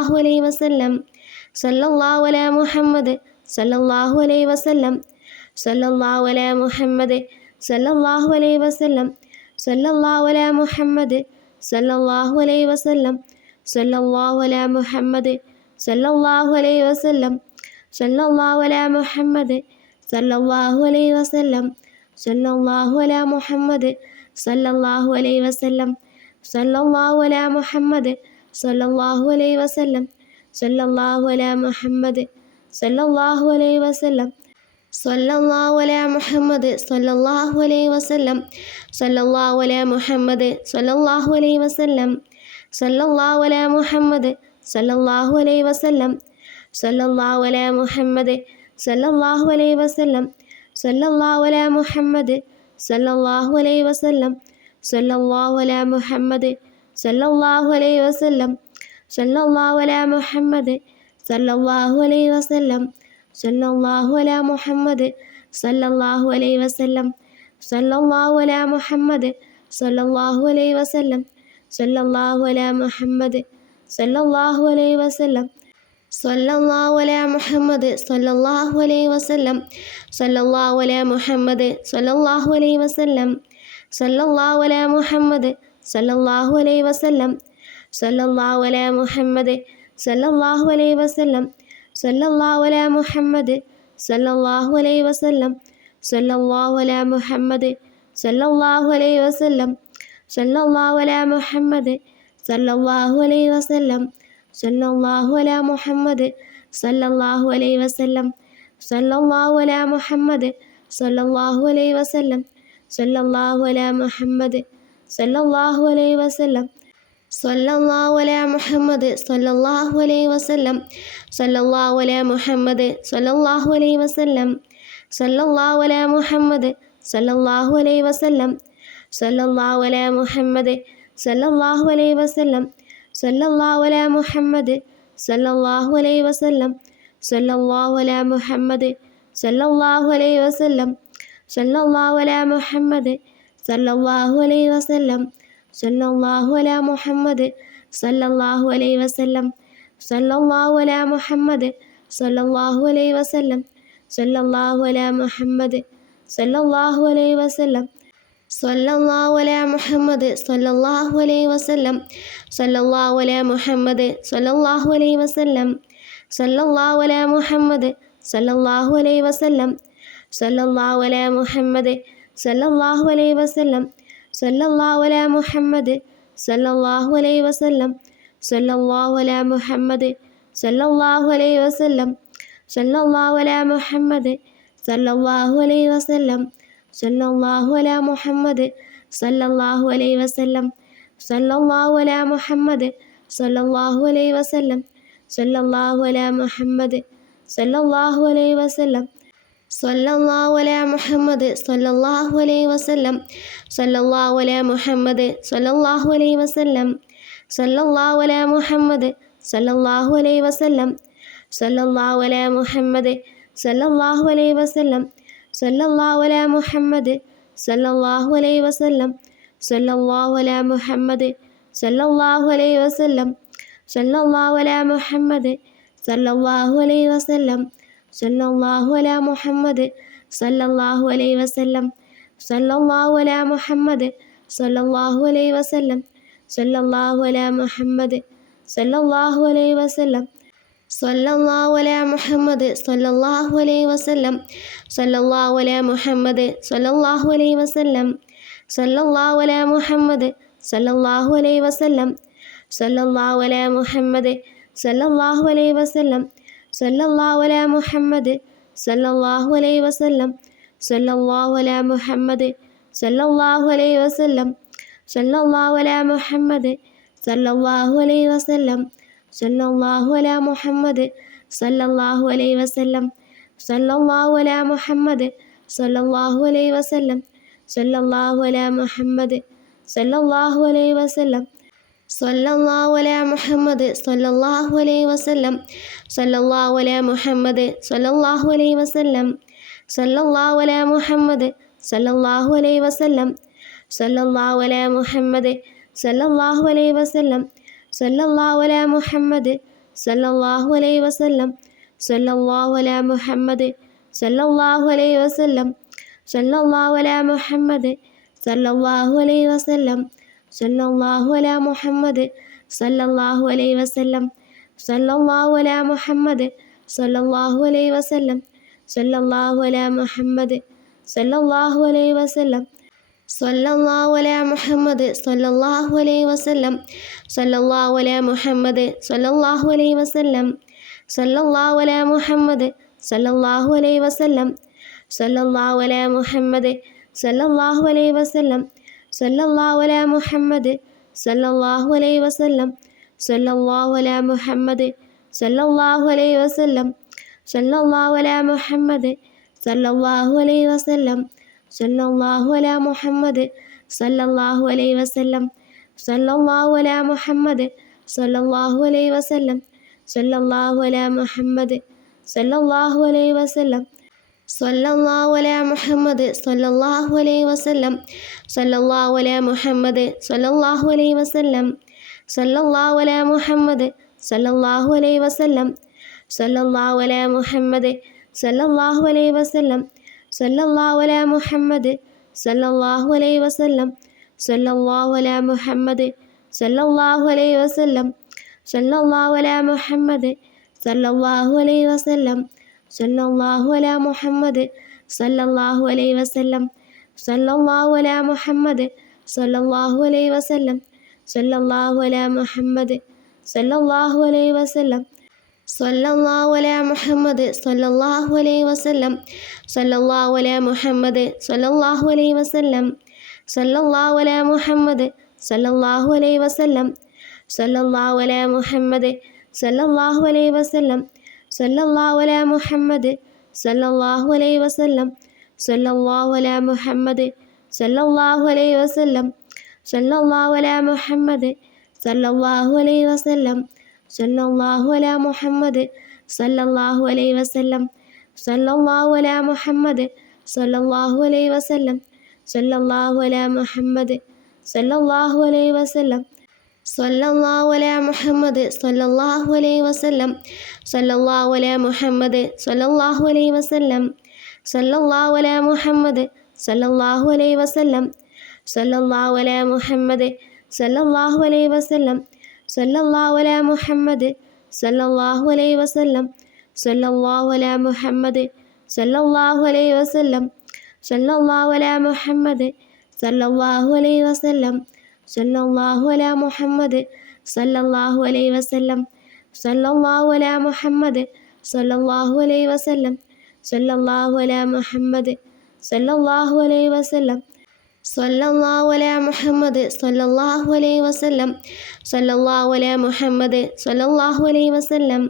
അലൈഹി വസല്ലം സല്ലല്ലാഹു അലാ മുഹമ്മദ് സല്ലല്ലാഹു അലൈഹി വസല്ലം സല്ലല്ലാഹു അലാ മുഹമ്മദ് സല്ലല്ലാഹു അലൈഹി വസല്ലം സല്ലല്ലാഹു അലാ മുഹമ്മദ് സല്ലല്ലാഹു അലൈഹി വസല്ലം സല്ലല്ലാഹു അലാ മുഹമ്മദ് സല്ലല്ലാഹു അലൈഹി വസല്ലം സല്ലല്ലാഹു അലാ മുഹമ്മദ് സല്ലല്ലാഹു അലൈഹി വസല്ലം സല്ലല്ലാഹു അലാ മുഹമ്മദ് സല്ലല്ലാഹു അലൈഹി വസല്ലം സല്ലല്ലാഹു അലാ മുഹമ്മദ് സല്ലല്ലാഹു അലൈഹി വസല്ലം സല്ലല്ലാഹു അലാ മുഹമ്മദ് സല്ലല്ലാഹു അലൈഹി വസല്ലം സല്ലല്ലാഹു അലാ മുഹമ്മദ് സല്ലല്ലാഹു അലൈഹി വസല്ലം സല്ലല്ലാഹു അലാ മുഹമ്മദ് സല്ലല്ലാഹു അലൈഹി വസല്ലം സല്ലല്ലാഹു അലാ മുഹമ്മദ് സല്ലല്ലാഹു അലൈഹി വസല്ലം സല്ലല്ലാഹു അലാ മുഹമ്മദ് സല്ലല്ലാഹു അലൈഹി വസല്ലം സല്ലല്ലാഹു അലാ മുഹമ്മദ് സല്ലല്ലാഹു അലൈഹി വസല്ലം സല്ലല്ലാഹു അലാ മുഹമ്മദ് സല്ലല്ലാഹു അലൈഹി വസല്ലം സല്ലല്ലാഹു അലാ മുഹമ്മദ് സല്ലല്ലാഹു അലൈഹി വസല്ലം സല്ലല്ലാഹു അലാ മുഹമ്മദ് സല്ലല്ലാഹു അലൈഹി വസല്ലം സല്ലല്ലാഹു അലാ മുഹമ്മദ് സല്ലല്ലാഹു അലൈഹി വസല്ലം സല്ലല്ലാഹു അലാ മുഹമ്മദ് സല്ലല്ലാഹു അലൈഹി വസല്ലം സല്ലല്ലാഹു അലാ മുഹമ്മദ് സല്ലല്ലാഹു അലൈഹി വസല്ലം സല്ലല്ലാഹു അലാ മുഹമ്മദ് സല്ലല്ലാഹു അലൈഹി വസല്ലം സല്ലല്ലാഹു അലാ മുഹമ്മദ് സല്ലല്ലാഹു അലൈഹി വസല്ലം സല്ലല്ലാഹു അലാ മുഹമ്മദ് സല്ലല്ലാഹു അലൈഹി വസല്ലം സല്ലല്ലാഹു അലാ മുഹമ്മദ് സല്ലല്ലാഹു അലൈഹി വസല്ലം സല്ലല്ലാഹു അലാ മുഹമ്മദ് സല്ലല്ലാഹു അലൈഹി വസല്ലം സല്ലല്ലാഹു അലാ മുഹമ്മദ് സല്ലല്ലാഹു അലൈഹി വസല്ലം സല്ലല്ലാഹു അലാ മുഹമ്മദ് സല്ലല്ലാഹു അലൈഹി വസല്ലം സല്ലല്ലാഹു അലാ മുഹമ്മദ് സല്ലല്ലാഹു അലൈഹി വസല്ലം സല്ലല്ലാഹു അലാ മുഹമ്മദ് സല്ലല്ലാഹു അലൈഹി വസല്ലം സല്ലല്ലാഹു അലാ മുഹമ്മദ് സല്ലല്ലാഹു അലൈഹി വസല്ലം സല്ലല്ലാഹു അലാ മുഹമ്മദ് സല്ലല്ലാഹു അലൈഹി വസല്ലം സല്ലല്ലാഹു അലാ മുഹമ്മദ് സല്ലല്ലാഹു അലൈഹി വസല്ലം സല്ലല്ലാഹു അലാ മുഹമ്മദ് സല്ലല്ലാഹു അലൈഹി വസല്ലം സല്ലല്ലാഹു അലാ മുഹമ്മദ് സല്ലല്ലാഹു അലൈഹി വസല്ലം സല്ലല്ലാഹു അലാ മുഹമ്മദ് സല്ലല്ലാഹു അലൈഹി വസല്ലം സല്ലല്ലാഹു അലാ മുഹമ്മദ് സല്ലല്ലാഹു അലൈഹി വസല്ലം സല്ലല്ലാഹു അലാ മുഹമ്മദ് സല്ലല്ലാഹു അലൈഹി വസല്ലം സല്ലല്ലാഹു അലാ മുഹമ്മദ് സല്ലല്ലാഹു അലൈഹി വസല്ലം സല്ലല്ലാഹു അലാ മുഹമ്മദ് സല്ലല്ലാഹു അലൈഹി വസല്ലം സല്ലല്ലാഹു അലാ മുഹമ്മദ് സല്ലല്ലാഹു അലൈഹി വസല്ലം സല്ലല്ലാഹു അലാ മുഹമ്മദ് സല്ലല്ലാഹു അലൈഹി വസല്ലം സല്ലല്ലാഹു അലാ മുഹമ്മദ് സല്ലല്ലാഹു അലൈഹി വസല്ലം സല്ലല്ലാഹു അലാ മുഹമ്മദ് സല്ലല്ലാഹു അലൈഹി വസല്ലം സല്ലല്ലാഹു അലാ മുഹമ്മദ് സല്ലല്ലാഹു അലൈഹി വസല്ലം സല്ലല്ലാഹു അലാ മുഹമ്മദ് സല്ലല്ലാഹു അലൈഹി വസല്ലം സല്ലല്ലാഹു അലാ മുഹമ്മദ് സല്ലല്ലാഹു അലൈഹി വസല്ലം സല്ലല്ലാഹു അലാ മുഹമ്മദ് സല്ലല്ലാഹു അലൈഹി വസല്ലം സല്ലല്ലാഹു അലാ മുഹമ്മദ് സല്ലല്ലാഹു അലൈഹി വസല്ലം സല്ലല്ലാഹു അലാ മുഹമ്മദ് സല്ലല്ലാഹു അലൈഹി വസല്ലം സല്ലല്ലാഹു അലാ മുഹമ്മദ് സല്ലല്ലാഹു അലൈഹി വസല്ലം സല്ലല്ലാഹു അലാ മുഹമ്മദ് സല്ലല്ലാഹു അലൈഹി വസല്ലം സല്ലല്ലാഹു അലാ മുഹമ്മദ് സല്ലല്ലാഹു അലൈഹി വസല്ലം സല്ലല്ലാഹു അലാ മുഹമ്മദ് സല്ലല്ലാഹു അലൈഹി വസല്ലം സല്ലല്ലാഹു അലാ മുഹമ്മദ് സല്ലല്ലാഹു അലൈഹി വസല്ലം സല്ലല്ലാഹു അലാ മുഹമ്മദ് സല്ലല്ലാഹു അലൈഹി വസല്ലം സല്ലല്ലാഹു അലാ മുഹമ്മദ് സല്ലല്ലാഹു അലൈഹി വസല്ലം സല്ലല്ലാഹു അലാ മുഹമ്മദ് സല്ലല്ലാഹു അലൈഹി വസല്ലം സല്ലല്ലാഹു അലാ മുഹമ്മദ് സല്ലല്ലാഹു അലൈഹി വസല്ലം സല്ലല്ലാഹു അലാ മുഹമ്മദ് സല്ലല്ലാഹു അലൈഹി വസല്ലം സല്ലല്ലാഹു അലാ മുഹമ്മദ് സല്ലല്ലാഹു അലൈഹി വസല്ലം സല്ലല്ലാഹു അലാ മുഹമ്മദ് സല്ലല്ലാഹു അലൈഹി വസല്ലം സല്ലല്ലാഹു അലാ മുഹമ്മദ് സല്ലല്ലാഹു അലൈഹി വസല്ലം സല്ലല്ലാഹു അലാ മുഹമ്മദ് സല്ലല്ലാഹു അലൈഹി വസല്ലം സല്ലല്ലാഹു അലാ മുഹമ്മദ് സല്ലല്ലാഹു അലൈഹി വസല്ലം സല്ലല്ലാഹു അലാ മുഹമ്മദ് സല്ലല്ലാഹു അലൈഹി വസല്ലം സല്ലല്ലാഹു അലാ മുഹമ്മദ് സല്ലല്ലാഹു അലൈഹി വസല്ലം സല്ലല്ലാഹു അലാ മുഹമ്മദ് സല്ലല്ലാഹു അലൈഹി വസല്ലം സല്ലല്ലാഹു അലാ മുഹമ്മദ് സല്ലല്ലാഹു അലൈഹി വസല്ലം സല്ലല്ലാഹു അലാ മുഹമ്മദ് സല്ലല്ലാഹു അലൈഹി വസല്ലം സല്ലല്ലാഹു അലാ മുഹമ്മദ് സല്ലല്ലാഹു അലൈഹി വസല്ലം സല്ലല്ലാഹു അലാ മുഹമ്മദ് സല്ലല്ലാഹു അലൈഹി വസല്ലം സല്ലല്ലാഹു അലാ മുഹമ്മദ് സല്ലല്ലാഹു അലൈഹി വസല്ലം സല്ലല്ലാഹു അലാ മുഹമ്മദ് സല്ലല്ലാഹു അലൈഹി വസല്ലം സല്ലല്ലാഹു അലാ മുഹമ്മദ് സല്ലല്ലാഹു അലൈഹി വസല്ലം സല്ലല്ലാഹു അലാ മുഹമ്മദ് സല്ലല്ലാഹു അലൈഹി വസല്ലം സല്ലല്ലാഹു അലാ മുഹമ്മദ് സല്ലല്ലാഹു അലൈഹി വസല്ലം സല്ലല്ലാഹു അലാ മുഹമ്മദ് സല്ലല്ലാഹു അലൈഹി വസല്ലം സല്ലല്ലാഹു അലാ മുഹമ്മദ് സല്ലല്ലാഹു അലൈഹി വസല്ലം സല്ലല്ലാഹു അലാ മുഹമ്മദ് സല്ലല്ലാഹു അലൈഹി വസല്ലം സല്ലല്ലാഹു അലാ മുഹമ്മദ് സല്ലല്ലാഹു അലൈഹി വസല്ലം സല്ലല്ലാഹു അലാ മുഹമ്മദ് സല്ലല്ലാഹു അലൈഹി വസല്ലം സല്ലല്ലാഹു അലാ മുഹമ്മദ് സല്ലല്ലാഹു അലൈഹി വസല്ലം സല്ലല്ലാഹു അലാ മുഹമ്മദ് സല്ലല്ലാഹു അലൈഹി വസല്ലം സല്ലല്ലാഹു അലാ മുഹമ്മദ് സല്ലല്ലാഹു അലൈഹി വസല്ലം സല്ലല്ലാഹു അലാ മുഹമ്മദ് സല്ലല്ലാഹു അലൈഹി വസല്ലം സല്ലല്ലാഹു അലാ മുഹമ്മദ് സല്ലല്ലാഹു അലൈഹി വസല്ലം സല്ലല്ലാഹു അലാ മുഹമ്മദ് സല്ലല്ലാഹു അലൈഹി വസല്ലം സല്ലല്ലാഹു അലാ മുഹമ്മദ് സല്ലല്ലാഹു അലൈഹി വസല്ലം സല്ലല്ലാഹു അലാ മുഹമ്മദ് സല്ലല്ലാഹു അലൈഹി വസല്ലം സല്ലല്ലാഹു അലാ മുഹമ്മദ് സല്ലല്ലാഹു അലൈഹി വസല്ലം സല്ലല്ലാഹു അലാ മുഹമ്മദ് സല്ലല്ലാഹു അലൈഹി വസല്ലം സല്ലല്ലാഹു അലാ മുഹമ്മദ് സല്ലല്ലാഹു അലൈഹി വസല്ലം സല്ലല്ലാഹു അലാ മുഹമ്മദ് സല്ലല്ലാഹു അലൈഹി വസല്ലം സല്ലല്ലാഹു അലാ മുഹമ്മദ് സല്ലല്ലാഹു അലൈഹി വസല്ലം സല്ലല്ലാഹു അലാ മുഹമ്മദ് സല്ലല്ലാഹു അലൈഹി വസല്ലം സല്ലല്ലാഹു അലാ മുഹമ്മദ് സല്ലല്ലാഹു അലൈഹി വസല്ലം സല്ലല്ലാഹു അലാ മുഹമ്മദ് സല്ലല്ലാഹു അലൈഹി വസല്ലം സല്ലല്ലാഹു അലാ മുഹമ്മദ് സല്ലല്ലാഹു അലൈഹി വസല്ലം സല്ലല്ലാഹു അലാ മുഹമ്മദ് സല്ലല്ലാഹു അലൈഹി വസല്ലം സല്ലല്ലാഹു അലാ മുഹമ്മദ് സല്ലല്ലാഹു അലൈഹി വസല്ലം സല്ലല്ലാഹു അലാ മുഹമ്മദ് സല്ലല്ലാഹു അലൈഹി വസല്ലം സല്ലല്ലാഹു അലാ മുഹമ്മദ് സല്ലല്ലാഹു അലൈഹി വസല്ലം സല്ലല്ലാഹു അലാ മുഹമ്മദ് സല്ലല്ലാഹു അലൈഹി വസല്ലം സല്ലല്ലാഹു അലാ മുഹമ്മദ് സല്ലല്ലാഹു അലൈഹി വസല്ലം സല്ലല്ലാഹു അലാ മുഹമ്മദ് സല്ലല്ലാഹു അലൈഹി വസല്ലം സല്ലല്ലാഹു അലാ മുഹമ്മദ് സല്ലല്ലാഹു അലൈഹി വസല്ലം സല്ലല്ലാഹു അലാ മുഹമ്മദ് സല്ലല്ലാഹു അലൈഹി വസല്ലം സല്ലല്ലാഹു അലാ മുഹമ്മദ് സല്ലല്ലാഹു അലൈഹി വസല്ലം സല്ലല്ലാഹു അലാ മുഹമ്മദ് സല്ലല്ലാഹു അലൈഹി വസല്ലം സല്ലല്ലാഹു അലാ മുഹമ്മദ് സല്ലല്ലാഹു അലൈഹി വസല്ലം സല്ലല്ലാഹു അലാ മുഹമ്മദ് സല്ലല്ലാഹു അലൈഹി വസല്ലം സല്ലല്ലാഹു അലാ മുഹമ്മദ് സല്ലല്ലാഹു അലൈഹി വസല്ലം സല്ലല്ലാഹു അലാ മുഹമ്മദ് സല്ലല്ലാഹു അലൈഹി വസല്ലം സല്ലല്ലാഹു അലാ മുഹമ്മദ് സല്ലല്ലാഹു അലൈഹി വസല്ലം സല്ലല്ലാഹു അലാ മുഹമ്മദ് സല്ലല്ലാഹു അലൈഹി വസല്ലം സല്ലല്ലാഹു അലാ മുഹമ്മദ് സല്ലല്ലാഹു അലൈഹി വസല്ലം സല്ലല്ലാഹു അലാ മുഹമ്മദ് സല്ലല്ലാഹു അലൈഹി വസല്ലം സല്ലല്ലാഹു അലാ മുഹമ്മദ് സല്ലല്ലാഹു അലൈഹി വസല്ലം സല്ലല്ലാഹു അലാ മുഹമ്മദ് സല്ലല്ലാഹു അലൈഹി വസല്ലം സല്ലല്ലാഹു അലാ മുഹമ്മദ് സല്ലല്ലാഹു അലൈഹി വസല്ലം സല്ലല്ലാഹു അലാ മുഹമ്മദ് സല്ലല്ലാഹു അലൈഹി വസല്ലം സല്ലല്ലാഹു അലാ മുഹമ്മദ് സല്ലല്ലാഹു അലൈഹി വസല്ലം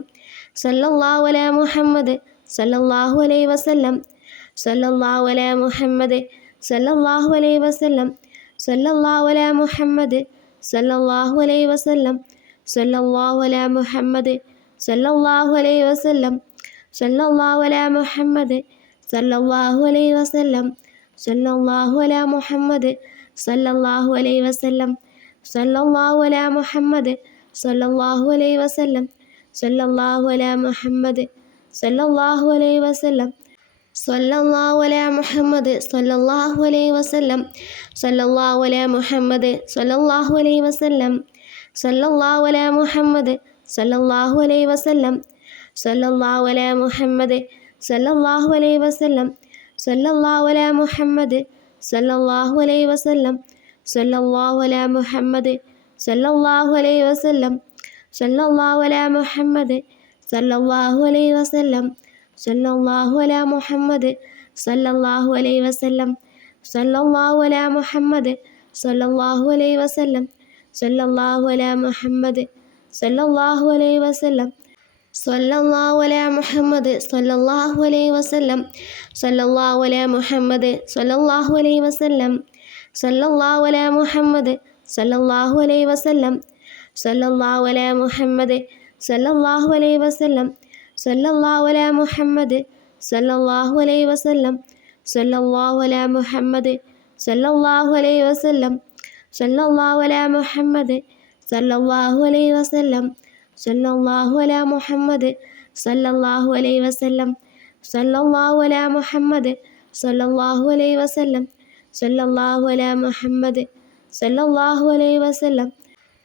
സല്ലല്ലാഹു അലാ മുഹമ്മദ് സല്ലല്ലാഹു അലൈഹി വസല്ലം സല്ലല്ലാഹു അലാ മുഹമ്മദ് സല്ലല്ലാഹു അലൈഹി വസല്ലം സല്ലല്ലാഹു അലാ മുഹമ്മദ് സല്ലല്ലാഹു അലൈഹി വസല്ലം സല്ലല്ലാഹു അലാ മുഹമ്മദ് സല്ലല്ലാഹു അലൈഹി വസല്ലം സല്ലല്ലാഹു അലാ മുഹമ്മദ് സല്ലല്ലാഹു അലൈഹി വസല്ലം സല്ലല്ലാഹു അലാ മുഹമ്മദ് സല്ലല്ലാഹു അലൈഹി വസല്ലം സല്ലല്ലാഹു അലാ മുഹമ്മദ് സല്ലല്ലാഹു അലൈഹി വസല്ലം സല്ലല്ലാഹു അലാ മുഹമ്മദ് സല്ലല്ലാഹു അലൈഹി വസല്ലം സല്ലല്ലാഹു അലാ മുഹമ്മദ് സല്ലല്ലാഹു അലൈഹി വസല്ലം സല്ലല്ലാഹു അലാ മുഹമ്മദ് സല്ലല്ലാഹു അലൈഹി വസല്ലം സല്ലല്ലാഹു അലാ മുഹമ്മദ് സല്ലല്ലാഹു അലൈഹി വസല്ലം സല്ലല്ലാഹു അലാ മുഹമ്മദ് സല്ലല്ലാഹു അലൈഹി വസല്ലം സല്ലല്ലാഹു അലാ മുഹമ്മദ് സല്ലല്ലാഹു അലൈഹി വസല്ലം സല്ലല്ലാഹു അലാ മുഹമ്മദ് സല്ലല്ലാഹു അലൈഹി വസല്ലം സല്ലല്ലാഹു അലാ മുഹമ്മദ് സല്ലല്ലാഹു അലൈഹി വസല്ലം സല്ലല്ലാഹു അലാ മുഹമ്മദ് സല്ലല്ലാഹു അലൈഹി വസല്ലം സല്ലല്ലാഹു അലാ മുഹമ്മദ് സല്ലല്ലാഹു അലൈഹി വസല്ലം സല്ലല്ലാഹു അലാ മുഹമ്മദ് സല്ലല്ലാഹു അലൈഹി വസല്ലം സല്ലല്ലാഹു അലാ മുഹമ്മദ് സല്ലല്ലാഹു അലൈഹി വസല്ലം സല്ലല്ലാഹു അലാ മുഹമ്മദ് സല്ലല്ലാഹു അലൈഹി വസല്ലം സല്ലല്ലാഹു അലാ മുഹമ്മദ് സല്ലല്ലാഹു അലൈഹി വസല്ലം സല്ലല്ലാഹു അലാ മുഹമ്മദ് സല്ലല്ലാഹു അലൈഹി വസല്ലം സല്ലല്ലാഹു അലാ മുഹമ്മദ് സല്ലല്ലാഹു അലൈഹി വസല്ലം സല്ലല്ലാഹു അലാ മുഹമ്മദ് സല്ലല്ലാഹു അലൈഹി വസല്ലം സല്ലല്ലാഹു അലാ മുഹമ്മദ് സല്ലല്ലാഹു അലൈഹി വസല്ലം സല്ലല്ലാഹു അലാ മുഹമ്മദ് സല്ലല്ലാഹു അലൈഹി വസല്ലം സല്ലല്ലാഹു അലാ മുഹമ്മദ് സല്ലല്ലാഹു അലൈഹി വസല്ലം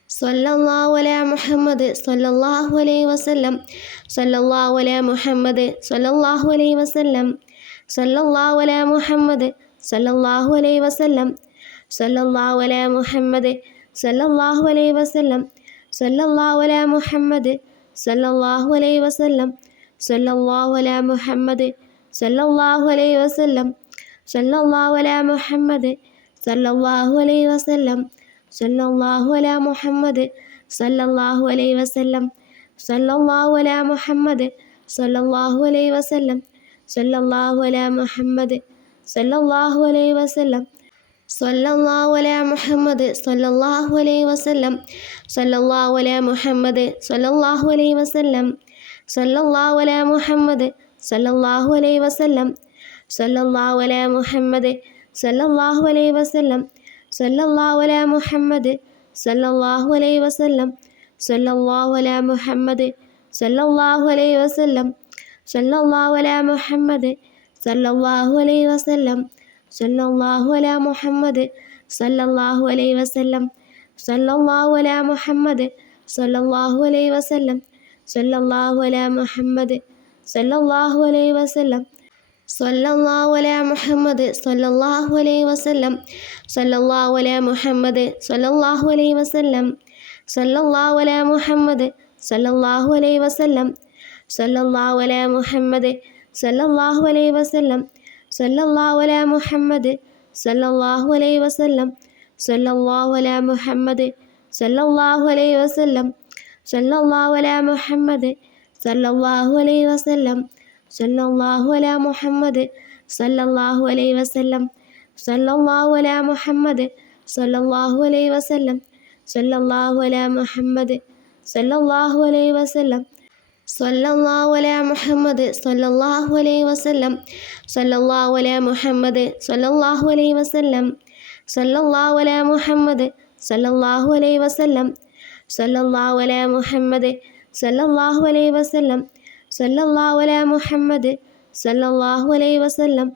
സല്ലല്ലാഹു അലാ മുഹമ്മദ് സല്ലല്ലാഹു അലൈഹി വസല്ലം സല്ലല്ലാഹു അലാ മുഹമ്മദ് സല്ലല്ലാഹു അലൈഹി വസല്ലം സല്ലല്ലാഹു അലാ മുഹമ്മദ് സല്ലല്ലാഹു അലൈഹി വസല്ലം സല്ലല്ലാഹു അലാ മുഹമ്മദ് സല്ലല്ലാഹു അലൈഹി വസല്ലം സല്ലല്ലാഹു അലാ മുഹമ്മദ് സല്ലല്ലാഹു അലൈഹി വസല്ലം സല്ലല്ലാഹു അലാ മുഹമ്മദ് സല്ലല്ലാഹു അലൈഹി വസല്ലം സല്ലല്ലാഹു അലാ മുഹമ്മദ് സല്ലല്ലാഹു അലൈഹി വസല്ലം സല്ലല്ലാഹു അലാ മുഹമ്മദ് സല്ലല്ലാഹു അലൈഹി വസല്ലം സല്ലല്ലാഹു അലാ മുഹമ്മദ് സല്ലല്ലാഹു അലൈഹി വസല്ലം സല്ലല്ലാഹു അലാ മുഹമ്മദ് സല്ലല്ലാഹു അലൈഹി വസല്ലം സല്ലല്ലാഹു അലാ മുഹമ്മദ് സല്ലല്ലാഹു അലൈഹി വസല്ലം സല്ലല്ലാഹു അലാ മുഹമ്മദ് സല്ലല്ലാഹു അലൈഹി വസല്ലം സല്ലല്ലാഹു അലാ മുഹമ്മദ് സല്ലല്ലാഹു അലൈഹി വസല്ലം സല്ലല്ലാഹു അലാ മുഹമ്മദ് സല്ലല്ലാഹു അലൈഹി വസല്ലം സല്ലല്ലാഹു അലാ മുഹമ്മദ് സല്ലല്ലാഹു അലൈഹി വസല്ലം സല്ലല്ലാഹു അലാ മുഹമ്മദ് സല്ലല്ലാഹു അലൈഹി വസല്ലം സല്ലല്ലാഹു അലാ മുഹമ്മദ് സല്ലല്ലാഹു അലൈഹി വസല്ലം സല്ലല്ലാഹു അലാ മുഹമ്മദ് സല്ലല്ലാഹു അലൈഹി വസല്ലം സല്ലല്ലാഹു അലാ മുഹമ്മദ് സല്ലല്ലാഹു അലൈഹി വസല്ലം സല്ലല്ലാഹു അലാ മുഹമ്മദ് സല്ലല്ലാഹു അലൈഹി വസല്ലം സല്ലല്ലാഹു അലാ മുഹമ്മദ് സല്ലല്ലാഹു അലൈഹി വസല്ലം സല്ലല്ലാഹു അലാ മുഹമ്മദ് സല്ലല്ലാഹു അലൈഹി വസല്ലം സല്ലല്ലാഹു അലാ മുഹമ്മദ് സല്ലല്ലാഹു അലൈഹി വസല്ലം സല്ലല്ലാഹു അലാ മുഹമ്മദ് സല്ലല്ലാഹു അലൈഹി വസല്ലം സല്ലല്ലാഹു അലാ മുഹമ്മദ് സല്ലല്ലാഹു അലൈഹി വസല്ലം സല്ലല്ലാഹു അലാ മുഹമ്മദ് സല്ലല്ലാഹു അലൈഹി വസല്ലം സല്ലല്ലാഹു അലാ മുഹമ്മദ് സല്ലല്ലാഹു അലൈഹി വസല്ലം സല്ലല്ലാഹു അലാ മുഹമ്മദ് സല്ലല്ലാഹു അലൈഹി വസല്ലം സല്ലല്ലാഹു അലാ മുഹമ്മദ് സല്ലല്ലാഹു അലൈഹി വസല്ലം സല്ലല്ലാഹു അലാ മുഹമ്മദ് സല്ലല്ലാഹു അലൈഹി വസല്ലം സല്ലല്ലാഹു അലാ മുഹമ്മദ് സല്ലല്ലാഹു അലൈഹി വസല്ലം സല്ലല്ലാഹു അലാ മുഹമ്മദ് സല്ലല്ലാഹു അലൈഹി വസല്ലം സല്ലല്ലാഹു അലാ മുഹമ്മദ് സല്ലല്ലാഹു അലൈഹി വസല്ലം സല്ലല്ലാഹു അലാ മുഹമ്മദ് സല്ലല്ലാഹു അലൈഹി വസല്ലം സല്ലല്ലാഹു അലാ മുഹമ്മദ് സല്ലല്ലാഹു അലൈഹി വസല്ലം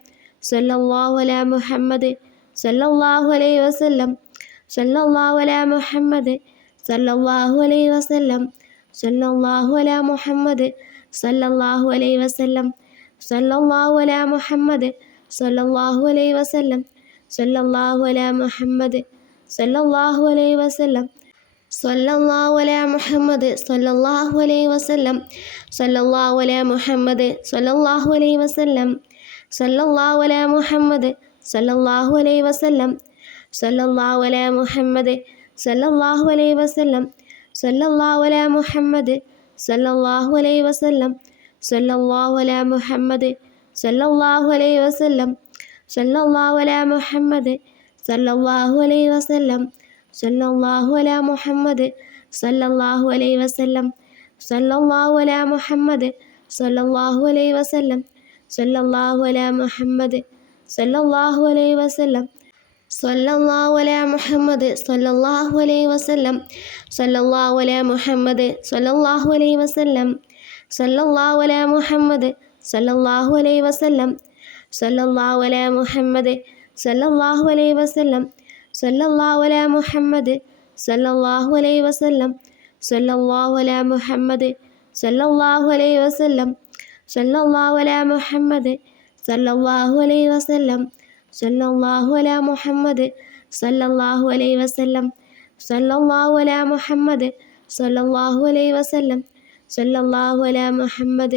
സല്ലല്ലാഹു അലാ മുഹമ്മദ് സല്ലല്ലാഹു അലൈഹി വസല്ലം സല്ലല്ലാഹു അലാ മുഹമ്മദ് സല്ലല്ലാഹു അലൈഹി വസല്ലം സല്ലല്ലാഹു അലാ മുഹമ്മദ് സല്ലല്ലാഹു അലൈഹി വസല്ലം സല്ലല്ലാഹു അലാ മുഹമ്മദ് സല്ലല്ലാഹു അലൈഹി വസല്ലം സല്ലല്ലാഹു അലാ മുഹമ്മദ് സല്ലല്ലാഹു അലൈഹി വസല്ലം സല്ലല്ലാഹു അലാ മുഹമ്മദ് സല്ലല്ലാഹു അലൈഹി വസല്ലം സല്ലല്ലാഹു അലാ മുഹമ്മദ് സല്ലല്ലാഹു അലൈഹി വസല്ലം സല്ലല്ലാഹു അലാ മുഹമ്മദ് സല്ലല്ലാഹു അലൈഹി വസല്ലം സല്ലല്ലാഹു അലാ മുഹമ്മദ് സല്ലല്ലാഹു അലൈഹി വസല്ലം സല്ലല്ലാഹു അലാ മുഹമ്മദ് സല്ലല്ലാഹു അലൈഹി വസല്ലം സല്ലല്ലാഹു അലാ മുഹമ്മദ് സല്ലല്ലാഹു അലൈഹി വസല്ലം സല്ലല്ലാഹു അലാ മുഹമ്മദ് സല്ലല്ലാഹു അലൈഹി വസല്ലം സല്ലല്ലാഹു അലാ മുഹമ്മദ് സല്ലല്ലാഹു അലൈഹി വസല്ലം സല്ലല്ലാഹു അലാ മുഹമ്മദ് സല്ലല്ലാഹു അലൈഹി വസല്ലം സല്ലല്ലാഹു അലാ മുഹമ്മദ് സല്ലല്ലാഹു അലൈഹി വസല്ലം സല്ലല്ലാഹു അലാ മുഹമ്മദ് സല്ലല്ലാഹു അലൈഹി വസല്ലം സല്ലല്ലാഹു അലാ മുഹമ്മദ് സല്ലല്ലാഹു അലൈഹി വസല്ലം സല്ലല്ലാഹു അലാ മുഹമ്മദ് സല്ലല്ലാഹു അലൈഹി വസല്ലം സല്ലല്ലാഹു അലാ മുഹമ്മദ് സല്ലല്ലാഹു അലൈഹി വസല്ലം സല്ലല്ലാഹു അലാ മുഹമ്മദ് സല്ലല്ലാഹു അലൈഹി വസല്ലം സല്ലല്ലാഹു അലാ മുഹമ്മദ് സല്ലല്ലാഹു അലൈഹി വസല്ലം സല്ലല്ലാഹു അലാ മുഹമ്മദ് സല്ലല്ലാഹു അലൈഹി വസല്ലം സല്ലല്ലാഹു അലാ മുഹമ്മദ് സല്ലല്ലാഹു അലൈഹി വസല്ലം സല്ലല്ലാഹു അലാ മുഹമ്മദ് സല്ലല്ലാഹു അലൈഹി വസല്ലം സല്ലല്ലാഹു അലാ മുഹമ്മദ് സല്ലല്ലാഹു അലൈഹി വസല്ലം സല്ലല്ലാഹു അലാ മുഹമ്മദ് സല്ലല്ലാഹു അലൈഹി വസല്ലം സല്ലല്ലാഹു അലാ മുഹമ്മദ്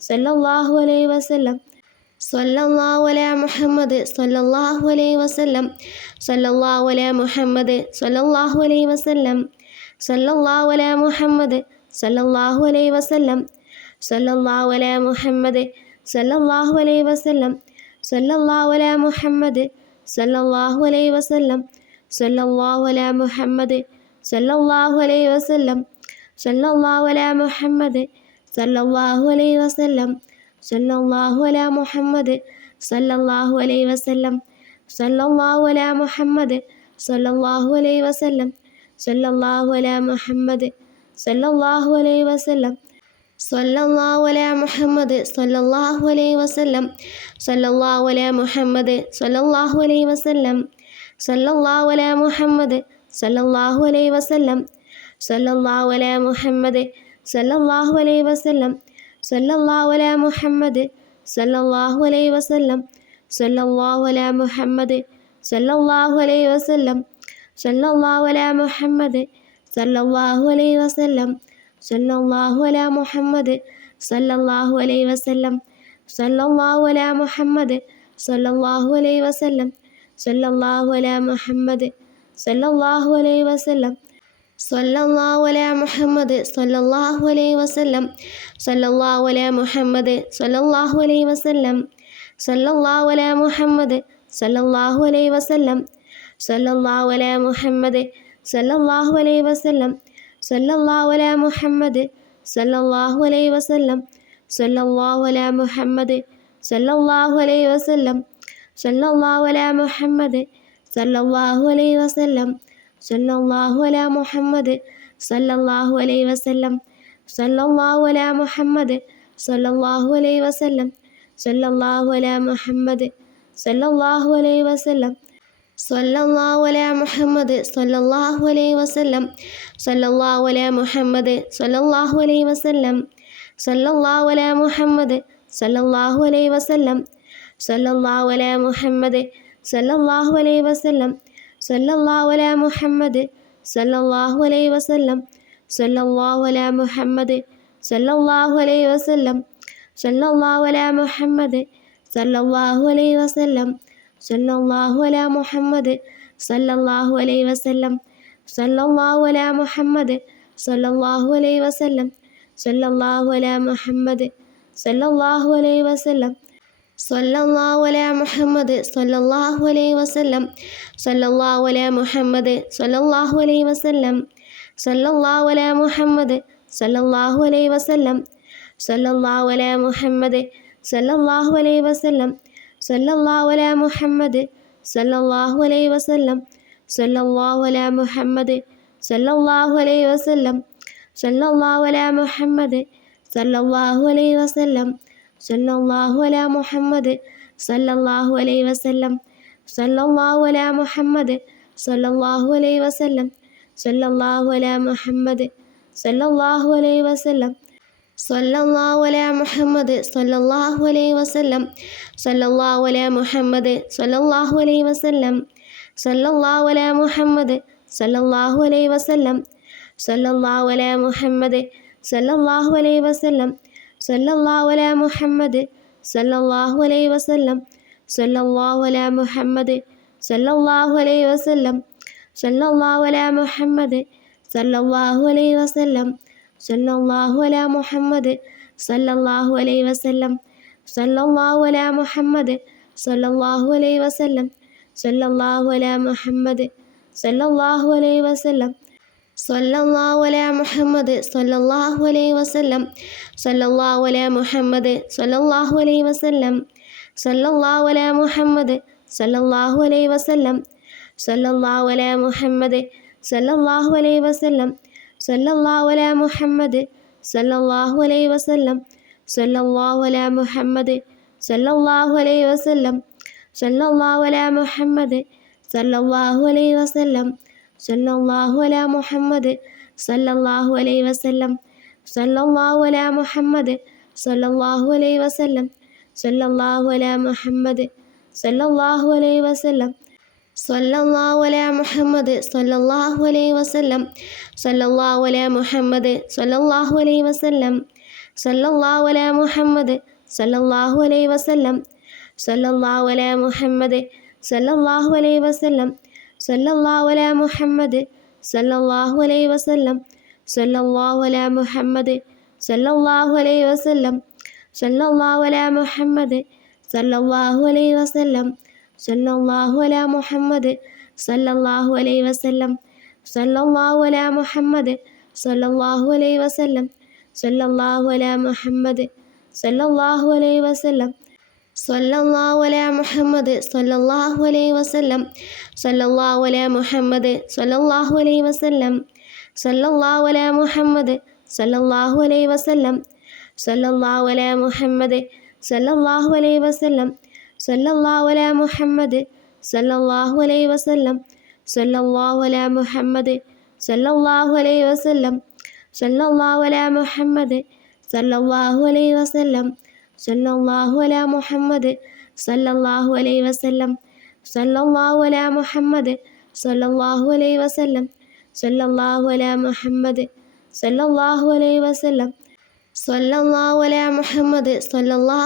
സല്ലല്ലാഹു അലൈഹി വസല്ലം സല്ലല്ലാഹു അലാ മുഹമ്മദ് സല്ലല്ലാഹു അലൈഹി വസല്ലം സല്ലല്ലാഹു അലാ മുഹമ്മദ് സല്ലല്ലാഹു അലൈഹി വസല്ലം സല്ലല്ലാഹു അലാ മുഹമ്മദ് സല്ലല്ലാഹു അലൈഹി വസല്ലം സല്ലല്ലാഹു അലാ മുഹമ്മദ് സല്ലല്ലാഹു അലൈഹി വസല്ലം സല്ലല്ലാഹു അലാ മുഹമ്മദ് സല്ലല്ലാഹു അലൈഹി വസല്ലം സല്ലല്ലാഹു അലാ മുഹമ്മദ് സല്ലല്ലാഹു അലൈഹി വസല്ലം സല്ലല്ലാഹു അലാ മുഹമ്മദ് സല്ലല്ലാഹു അലൈഹി വസല്ലം സല്ലല്ലാഹു അലാ മുഹമ്മദ് സല്ലല്ലാഹു അലൈഹി വസല്ലം സല്ലല്ലാഹു അലാ മുഹമ്മദ് സല്ലല്ലാഹു അലൈഹി വസല്ലം സല്ലല്ലാഹു അലാ മുഹമ്മദ് സല്ലല്ലാഹു അലൈഹി വസല്ലം സല്ലല്ലാഹു അലാ മുഹമ്മദ് സല്ലല്ലാഹു അലൈഹി വസല്ലം സല്ലല്ലാഹു അലാ മുഹമ്മദ് സല്ലല്ലാഹു അലൈഹി വസല്ലം സല്ലല്ലാഹു അലാ മുഹമ്മദ് സല്ലല്ലാഹു അലൈഹി വസല്ലം സല്ലല്ലാഹു അലാ മുഹമ്മദ് സല്ലല്ലാഹു അലൈഹി വസല്ലം സല്ലല്ലാഹു അലാ മുഹമ്മദ് സല്ലല്ലാഹു അലൈഹി വസല്ലം സല്ലല്ലാഹു അലാ മുഹമ്മദ് സല്ലല്ലാഹു അലൈഹി വസല്ലം സല്ലല്ലാഹു അലാ മുഹമ്മദ് സല്ലല്ലാഹു അലൈഹി വസല്ലം സല്ലല്ലാഹു അലാ മുഹമ്മദ് സല്ലല്ലാഹു അലൈഹി വസല്ലം സല്ലല്ലാഹു അലാ മുഹമ്മദ് സല്ലല്ലാഹു അലൈഹി വസല്ലം സല്ലല്ലാഹു അലാ മുഹമ്മദ് സല്ലല്ലാഹു അലൈഹി വസല്ലം സല്ലല്ലാഹു അലാ മുഹമ്മദ് സല്ലല്ലാഹു അലൈഹി വസല്ലം സല്ലല്ലാഹു അലാ മുഹമ്മദ് സല്ലല്ലാഹു അലൈഹി വസല്ലം സല്ലല്ലാഹു അലാ മുഹമ്മദ് സല്ലല്ലാഹു അലൈഹി വസല്ലം സല്ലല്ലാഹു അലാ മുഹമ്മദ് സല്ലല്ലാഹു അലൈഹി വസല്ലം സല്ലല്ലാഹു അലാ മുഹമ്മദ് സല്ലല്ലാഹു അലൈഹി വസല്ലം സല്ലല്ലാഹു അലാ മുഹമ്മദ് സല്ലല്ലാഹു അലൈഹി വസല്ലം സല്ലല്ലാഹു അലാ മുഹമ്മദ് സല്ലല്ലാഹു അലൈഹി വസല്ലം സല്ലല്ലാഹു അലാ മുഹമ്മദ് സല്ലല്ലാഹു അലൈഹി വസല്ലം സല്ലല്ലാഹു അലാ മുഹമ്മദ് സല്ലല്ലാഹു അലൈഹി വസല്ലം സല്ലല്ലാഹു അലാ മുഹമ്മദ് സല്ലല്ലാഹു അലൈഹി വസല്ലം സല്ലല്ലാഹു അലാ മുഹമ്മദ് സല്ലല്ലാഹു അലൈഹി വസല്ലം സല്ലല്ലാഹു അലാ മുഹമ്മദ് സല്ലല്ലാഹു അലൈഹി വസല്ലം സല്ലല്ലാഹു അലാ മുഹമ്മദ് സല്ലല്ലാഹു അലൈഹി വസല്ലം സല്ലല്ലാഹു അലാ മുഹമ്മദ് സല്ലല്ലാഹു അലൈഹി വസല്ലം സല്ലല്ലാഹു അലാ മുഹമ്മദ് സല്ലല്ലാഹു അലൈഹി വസല്ലം സല്ലല്ലാഹു അലാ മുഹമ്മദ് സല്ലല്ലാഹു അലൈഹി വസല്ലം സല്ലല്ലാഹു അലാ മുഹമ്മദ് സല്ലല്ലാഹു അലൈഹി വസല്ലം സല്ലല്ലാഹു അലാ മുഹമ്മദ് സല്ലല്ലാഹു അലൈഹി വസല്ലം സല്ലല്ലാഹു അലാ മുഹമ്മദ് സല്ലല്ലാഹു അലൈഹി വസല്ലം സല്ലല്ലാഹു അലാ മുഹമ്മദ് സല്ലല്ലാഹു അലൈഹി വസല്ലം സല്ലല്ലാഹു അലാ മുഹമ്മദ് സല്ലല്ലാഹു അലൈഹി വസല്ലം സല്ലല്ലാഹു അലാ മുഹമ്മദ് സല്ലല്ലാഹു അലൈഹി വസല്ലം സല്ലല്ലാഹു അലാ മുഹമ്മദ് സല്ലല്ലാഹു അലൈഹി വസല്ലം സല്ലല്ലാഹു അലാ മുഹമ്മദ് സല്ലല്ലാഹു അലൈഹി വസല്ലം സല്ലല്ലാഹു അലാ മുഹമ്മദ് സല്ലല്ലാഹു അലൈഹി വസല്ലം സല്ലല്ലാഹു അലാ മുഹമ്മദ് സല്ലല്ലാഹു അലൈഹി വസല്ലം സല്ലല്ലാഹു അലാ മുഹമ്മദ് സല്ലല്ലാഹു അലൈഹി വസല്ലം സല്ലല്ലാഹു അലാ മുഹമ്മദ് സല്ലല്ലാഹു അലൈഹി വസല്ലം സല്ലല്ലാഹു അലാ മുഹമ്മദ് സല്ലല്ലാഹു അലൈഹി വസല്ലം സല്ലല്ലാഹു അലാ മുഹമ്മദ് സല്ലല്ലാഹു അലൈഹി വസല്ലം സല്ലല്ലാഹു അലാ മുഹമ്മദ് സല്ലല്ലാഹു അലൈഹി വസല്ലം സല്ലല്ലാഹു അലാ മുഹമ്മദ് സല്ലല്ലാഹു അലൈഹി വസല്ലം സല്ലല്ലാഹു അലാ മുഹമ്മദ് സല്ലല്ലാഹു അലൈഹി വസല്ലം സല്ലല്ലാഹു അലാ മുഹമ്മദ് സല്ലല്ലാഹു അലൈഹി വസല്ലം സല്ലല്ലാഹു അലാ മുഹമ്മദ് സല്ലല്ലാഹു അലൈഹി വസല്ലം സല്ലല്ലാഹു അലാ മുഹമ്മദ് സല്ലല്ലാഹു അലൈഹി വസല്ലം സല്ലല്ലാഹു അലാ മുഹമ്മദ് സല്ലല്ലാഹു അലൈഹി വസല്ലം സല്ലല്ലാഹു അലാ മുഹമ്മദ് സല്ലല്ലാഹു അലൈഹി വസല്ലം സല്ലല്ലാഹു അലാ മുഹമ്മദ് സല്ലല്ലാഹു അലൈഹി വസല്ലം സല്ലല്ലാഹു അലാ മുഹമ്മദ് സല്ലല്ലാഹു അലൈഹി വസല്ലം സല്ലല്ലാഹു അലാ മുഹമ്മദ് സല്ലല്ലാഹു അലൈഹി വസല്ലം സല്ലല്ലാഹു അലാ മുഹമ്മദ് സല്ലല്ലാഹു അലൈഹി വസല്ലം സല്ലല്ലാഹു അലാ മുഹമ്മദ് സല്ലല്ലാഹു അലൈഹി വസല്ലം സല്ലല്ലാഹു അലാ മുഹമ്മദ് സല്ലല്ലാഹു അലൈഹി വസല്ലം സല്ലല്ലാഹു അലാ മുഹമ്മദ് സല്ലല്ലാഹു അലൈഹി വസല്ലം സല്ലല്ലാഹു അലാ മുഹമ്മദ് സല്ലല്ലാഹു അലൈഹി വസല്ലം സല്ലല്ലാഹു അലാ മുഹമ്മദ് സല്ലല്ലാഹു അലൈഹി വസല്ലം സല്ലല്ലാഹു അലാ മുഹമ്മദ് സല്ലല്ലാഹു അലൈഹി വസല്ലം സല്ലല്ലാഹു അലാ മുഹമ്മദ് സല്ലല്ലാഹു അലൈഹി വസല്ലം സല്ലല്ലാഹു അലാ മുഹമ്മദ് സല്ലല്ലാഹു അലൈഹി വസല്ലം സല്ലല്ലാഹു അലാ മുഹമ്മദ് സല്ലല്ലാഹു അലൈഹി വസല്ലം സല്ലല്ലാഹു അലാ മുഹമ്മദ് സല്ലല്ലാഹു അലൈഹി വസല്ലം സല്ലല്ലാഹു അലാ മുഹമ്മദ് സല്ലല്ലാഹു അലൈഹി വസല്ലം സല്ലല്ലാഹു അലാ മുഹമ്മദ് സല്ലല്ലാഹു അലൈഹി വസല്ലം സല്ലല്ലാഹു അലാ മുഹമ്മദ് സല്ലല്ലാഹു അലൈഹി വസല്ലം സല്ലല്ലാഹു അലാ മുഹമ്മദ് സല്ലല്ലാഹു അലൈഹി വസല്ലം സല്ലല്ലാഹു അലാ മുഹമ്മദ് സല്ലല്ലാഹു അലൈഹി വസല്ലം സല്ലല്ലാഹു അലാ മുഹമ്മദ് സല്ലല്ലാഹു അലൈഹി വസല്ലം സല്ലല്ലാഹു അലാ മുഹമ്മദ് സല്ലല്ലാഹു അലൈഹി വസല്ലം സല്ലല്ലാഹു അലാ മുഹമ്മദ് സല്ലല്ലാഹു അലൈഹി വസല്ലം സല്ലല്ലാഹു അലാ മുഹമ്മദ് സല്ലല്ലാഹു അലൈഹി വസല്ലം സല്ലല്ലാഹു അലാ മുഹമ്മദ് സല്ലല്ലാഹു അലൈഹി വസല്ലം സല്ലല്ലാഹു അലാ മുഹമ്മദ് സല്ലല്ലാഹു അലൈഹി വസല്ലം സല്ലല്ലാഹു അലാ മുഹമ്മദ് സല്ലല്ലാഹു അലൈഹി വസല്ലം സല്ലല്ലാഹു അലാ മുഹമ്മദ് സല്ലല്ലാഹു അലൈഹി വസല്ലം സല്ലല്ലാഹു അലാ മുഹമ്മദ് സല്ലല്ലാഹു അലൈഹി വസല്ലം സല്ലല്ലാഹു അലാ മുഹമ്മദ് സല്ലല്ലാഹു അലൈഹി വസല്ലം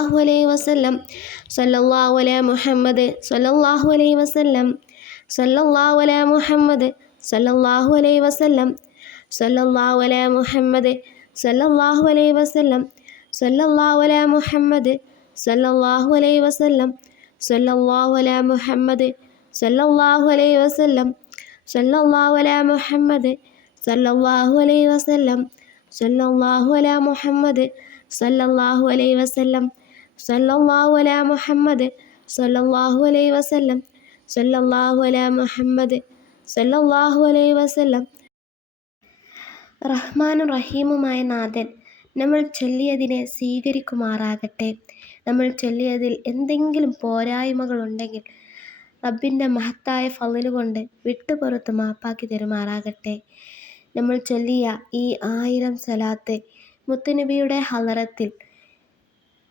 സല്ലല്ലാഹു അലാ മുഹമ്മദ് സല്ലല്ലാഹു അലൈഹി വസല്ലം സല്ലല്ലാഹു അലാ മുഹമ്മദ് സല്ലല്ലാഹു അലൈഹി വസല്ലം സല്ലല്ലാഹു അലാ മുഹമ്മദ് സല്ലല്ലാഹു അലൈഹി വസല്ലം സല്ലല്ലാഹു അലാ മുഹമ്മദ് സല്ലല്ലാഹു അലൈഹി വസല്ലം സല്ലല്ലാഹു അലാ മുഹമ്മദ് സല്ലല്ലാഹു അലൈഹി വസല്ലം സല്ലല്ലാഹു അലാ മുഹമ്മദ് സല്ലല്ലാഹു അലൈഹി വസല്ലം സല്ലല്ലാഹു അലാ മുഹമ്മദ് സല്ലല്ലാഹു അലൈഹി വസല്ലം സല്ലല്ലാഹു അലാ മുഹമ്മദ് സല്ലല്ലാഹു അലൈഹി വസല്ലം സല്ലല്ലാഹു അലാ മുഹമ്മദ് സല്ലല്ലാഹു അലൈഹി വസല്ലം സല്ലല്ലാഹു അലാ മുഹമ്മദ് സല്ലല്ലാഹു അലൈഹി വസല്ലം റഹ്മാനും റഹീമുമായ നാഥൻ നമ്മൾ ചൊല്ലിയതിനെ സ്വീകരിക്കുമാറാകട്ടെ. നമ്മൾ ചൊല്ലിയതിൽ എന്തെങ്കിലും പോരായ്മകളുണ്ടെങ്കിൽ റബ്ബിൻ്റെ മഹത്തായ ഫള് കൊണ്ട് വിട്ടുപുറത്ത് മാപ്പാക്കി തരുമാറാകട്ടെ. നമ്മൾ ചൊല്ലിയ ഈ 1000 സ്വലാത്ത് മുത്തുനബിയുടെ ഹളറത്തിൽ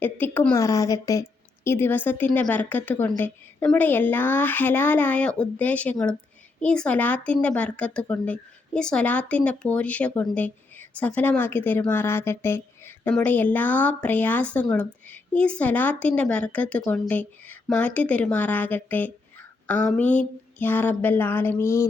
എത്തിക്കുമാറാകട്ടെ. ഈ ദിവസത്തിൻ്റെ ബർക്കത്ത് കൊണ്ട് നമ്മുടെ എല്ലാ ഹലാലായ ഉദ്ദേശങ്ങളും ഈ സ്വലാത്തിൻ്റെ ബർക്കത്ത് കൊണ്ട്, ഈ സ്വലാത്തിൻ്റെ പോരിശ കൊണ്ട് സഫലമാക്കി തരുമാറാകട്ടെ. നമ്മുടെ എല്ലാ പ്രയാസങ്ങളും ഈ സ്വലാത്തിൻ്റെ ബർക്കത്ത് കൊണ്ട് മാറ്റി തരുമാറാകട്ടെ. ആമീൻ യാ റബ്ബൽ ആലമീൻ.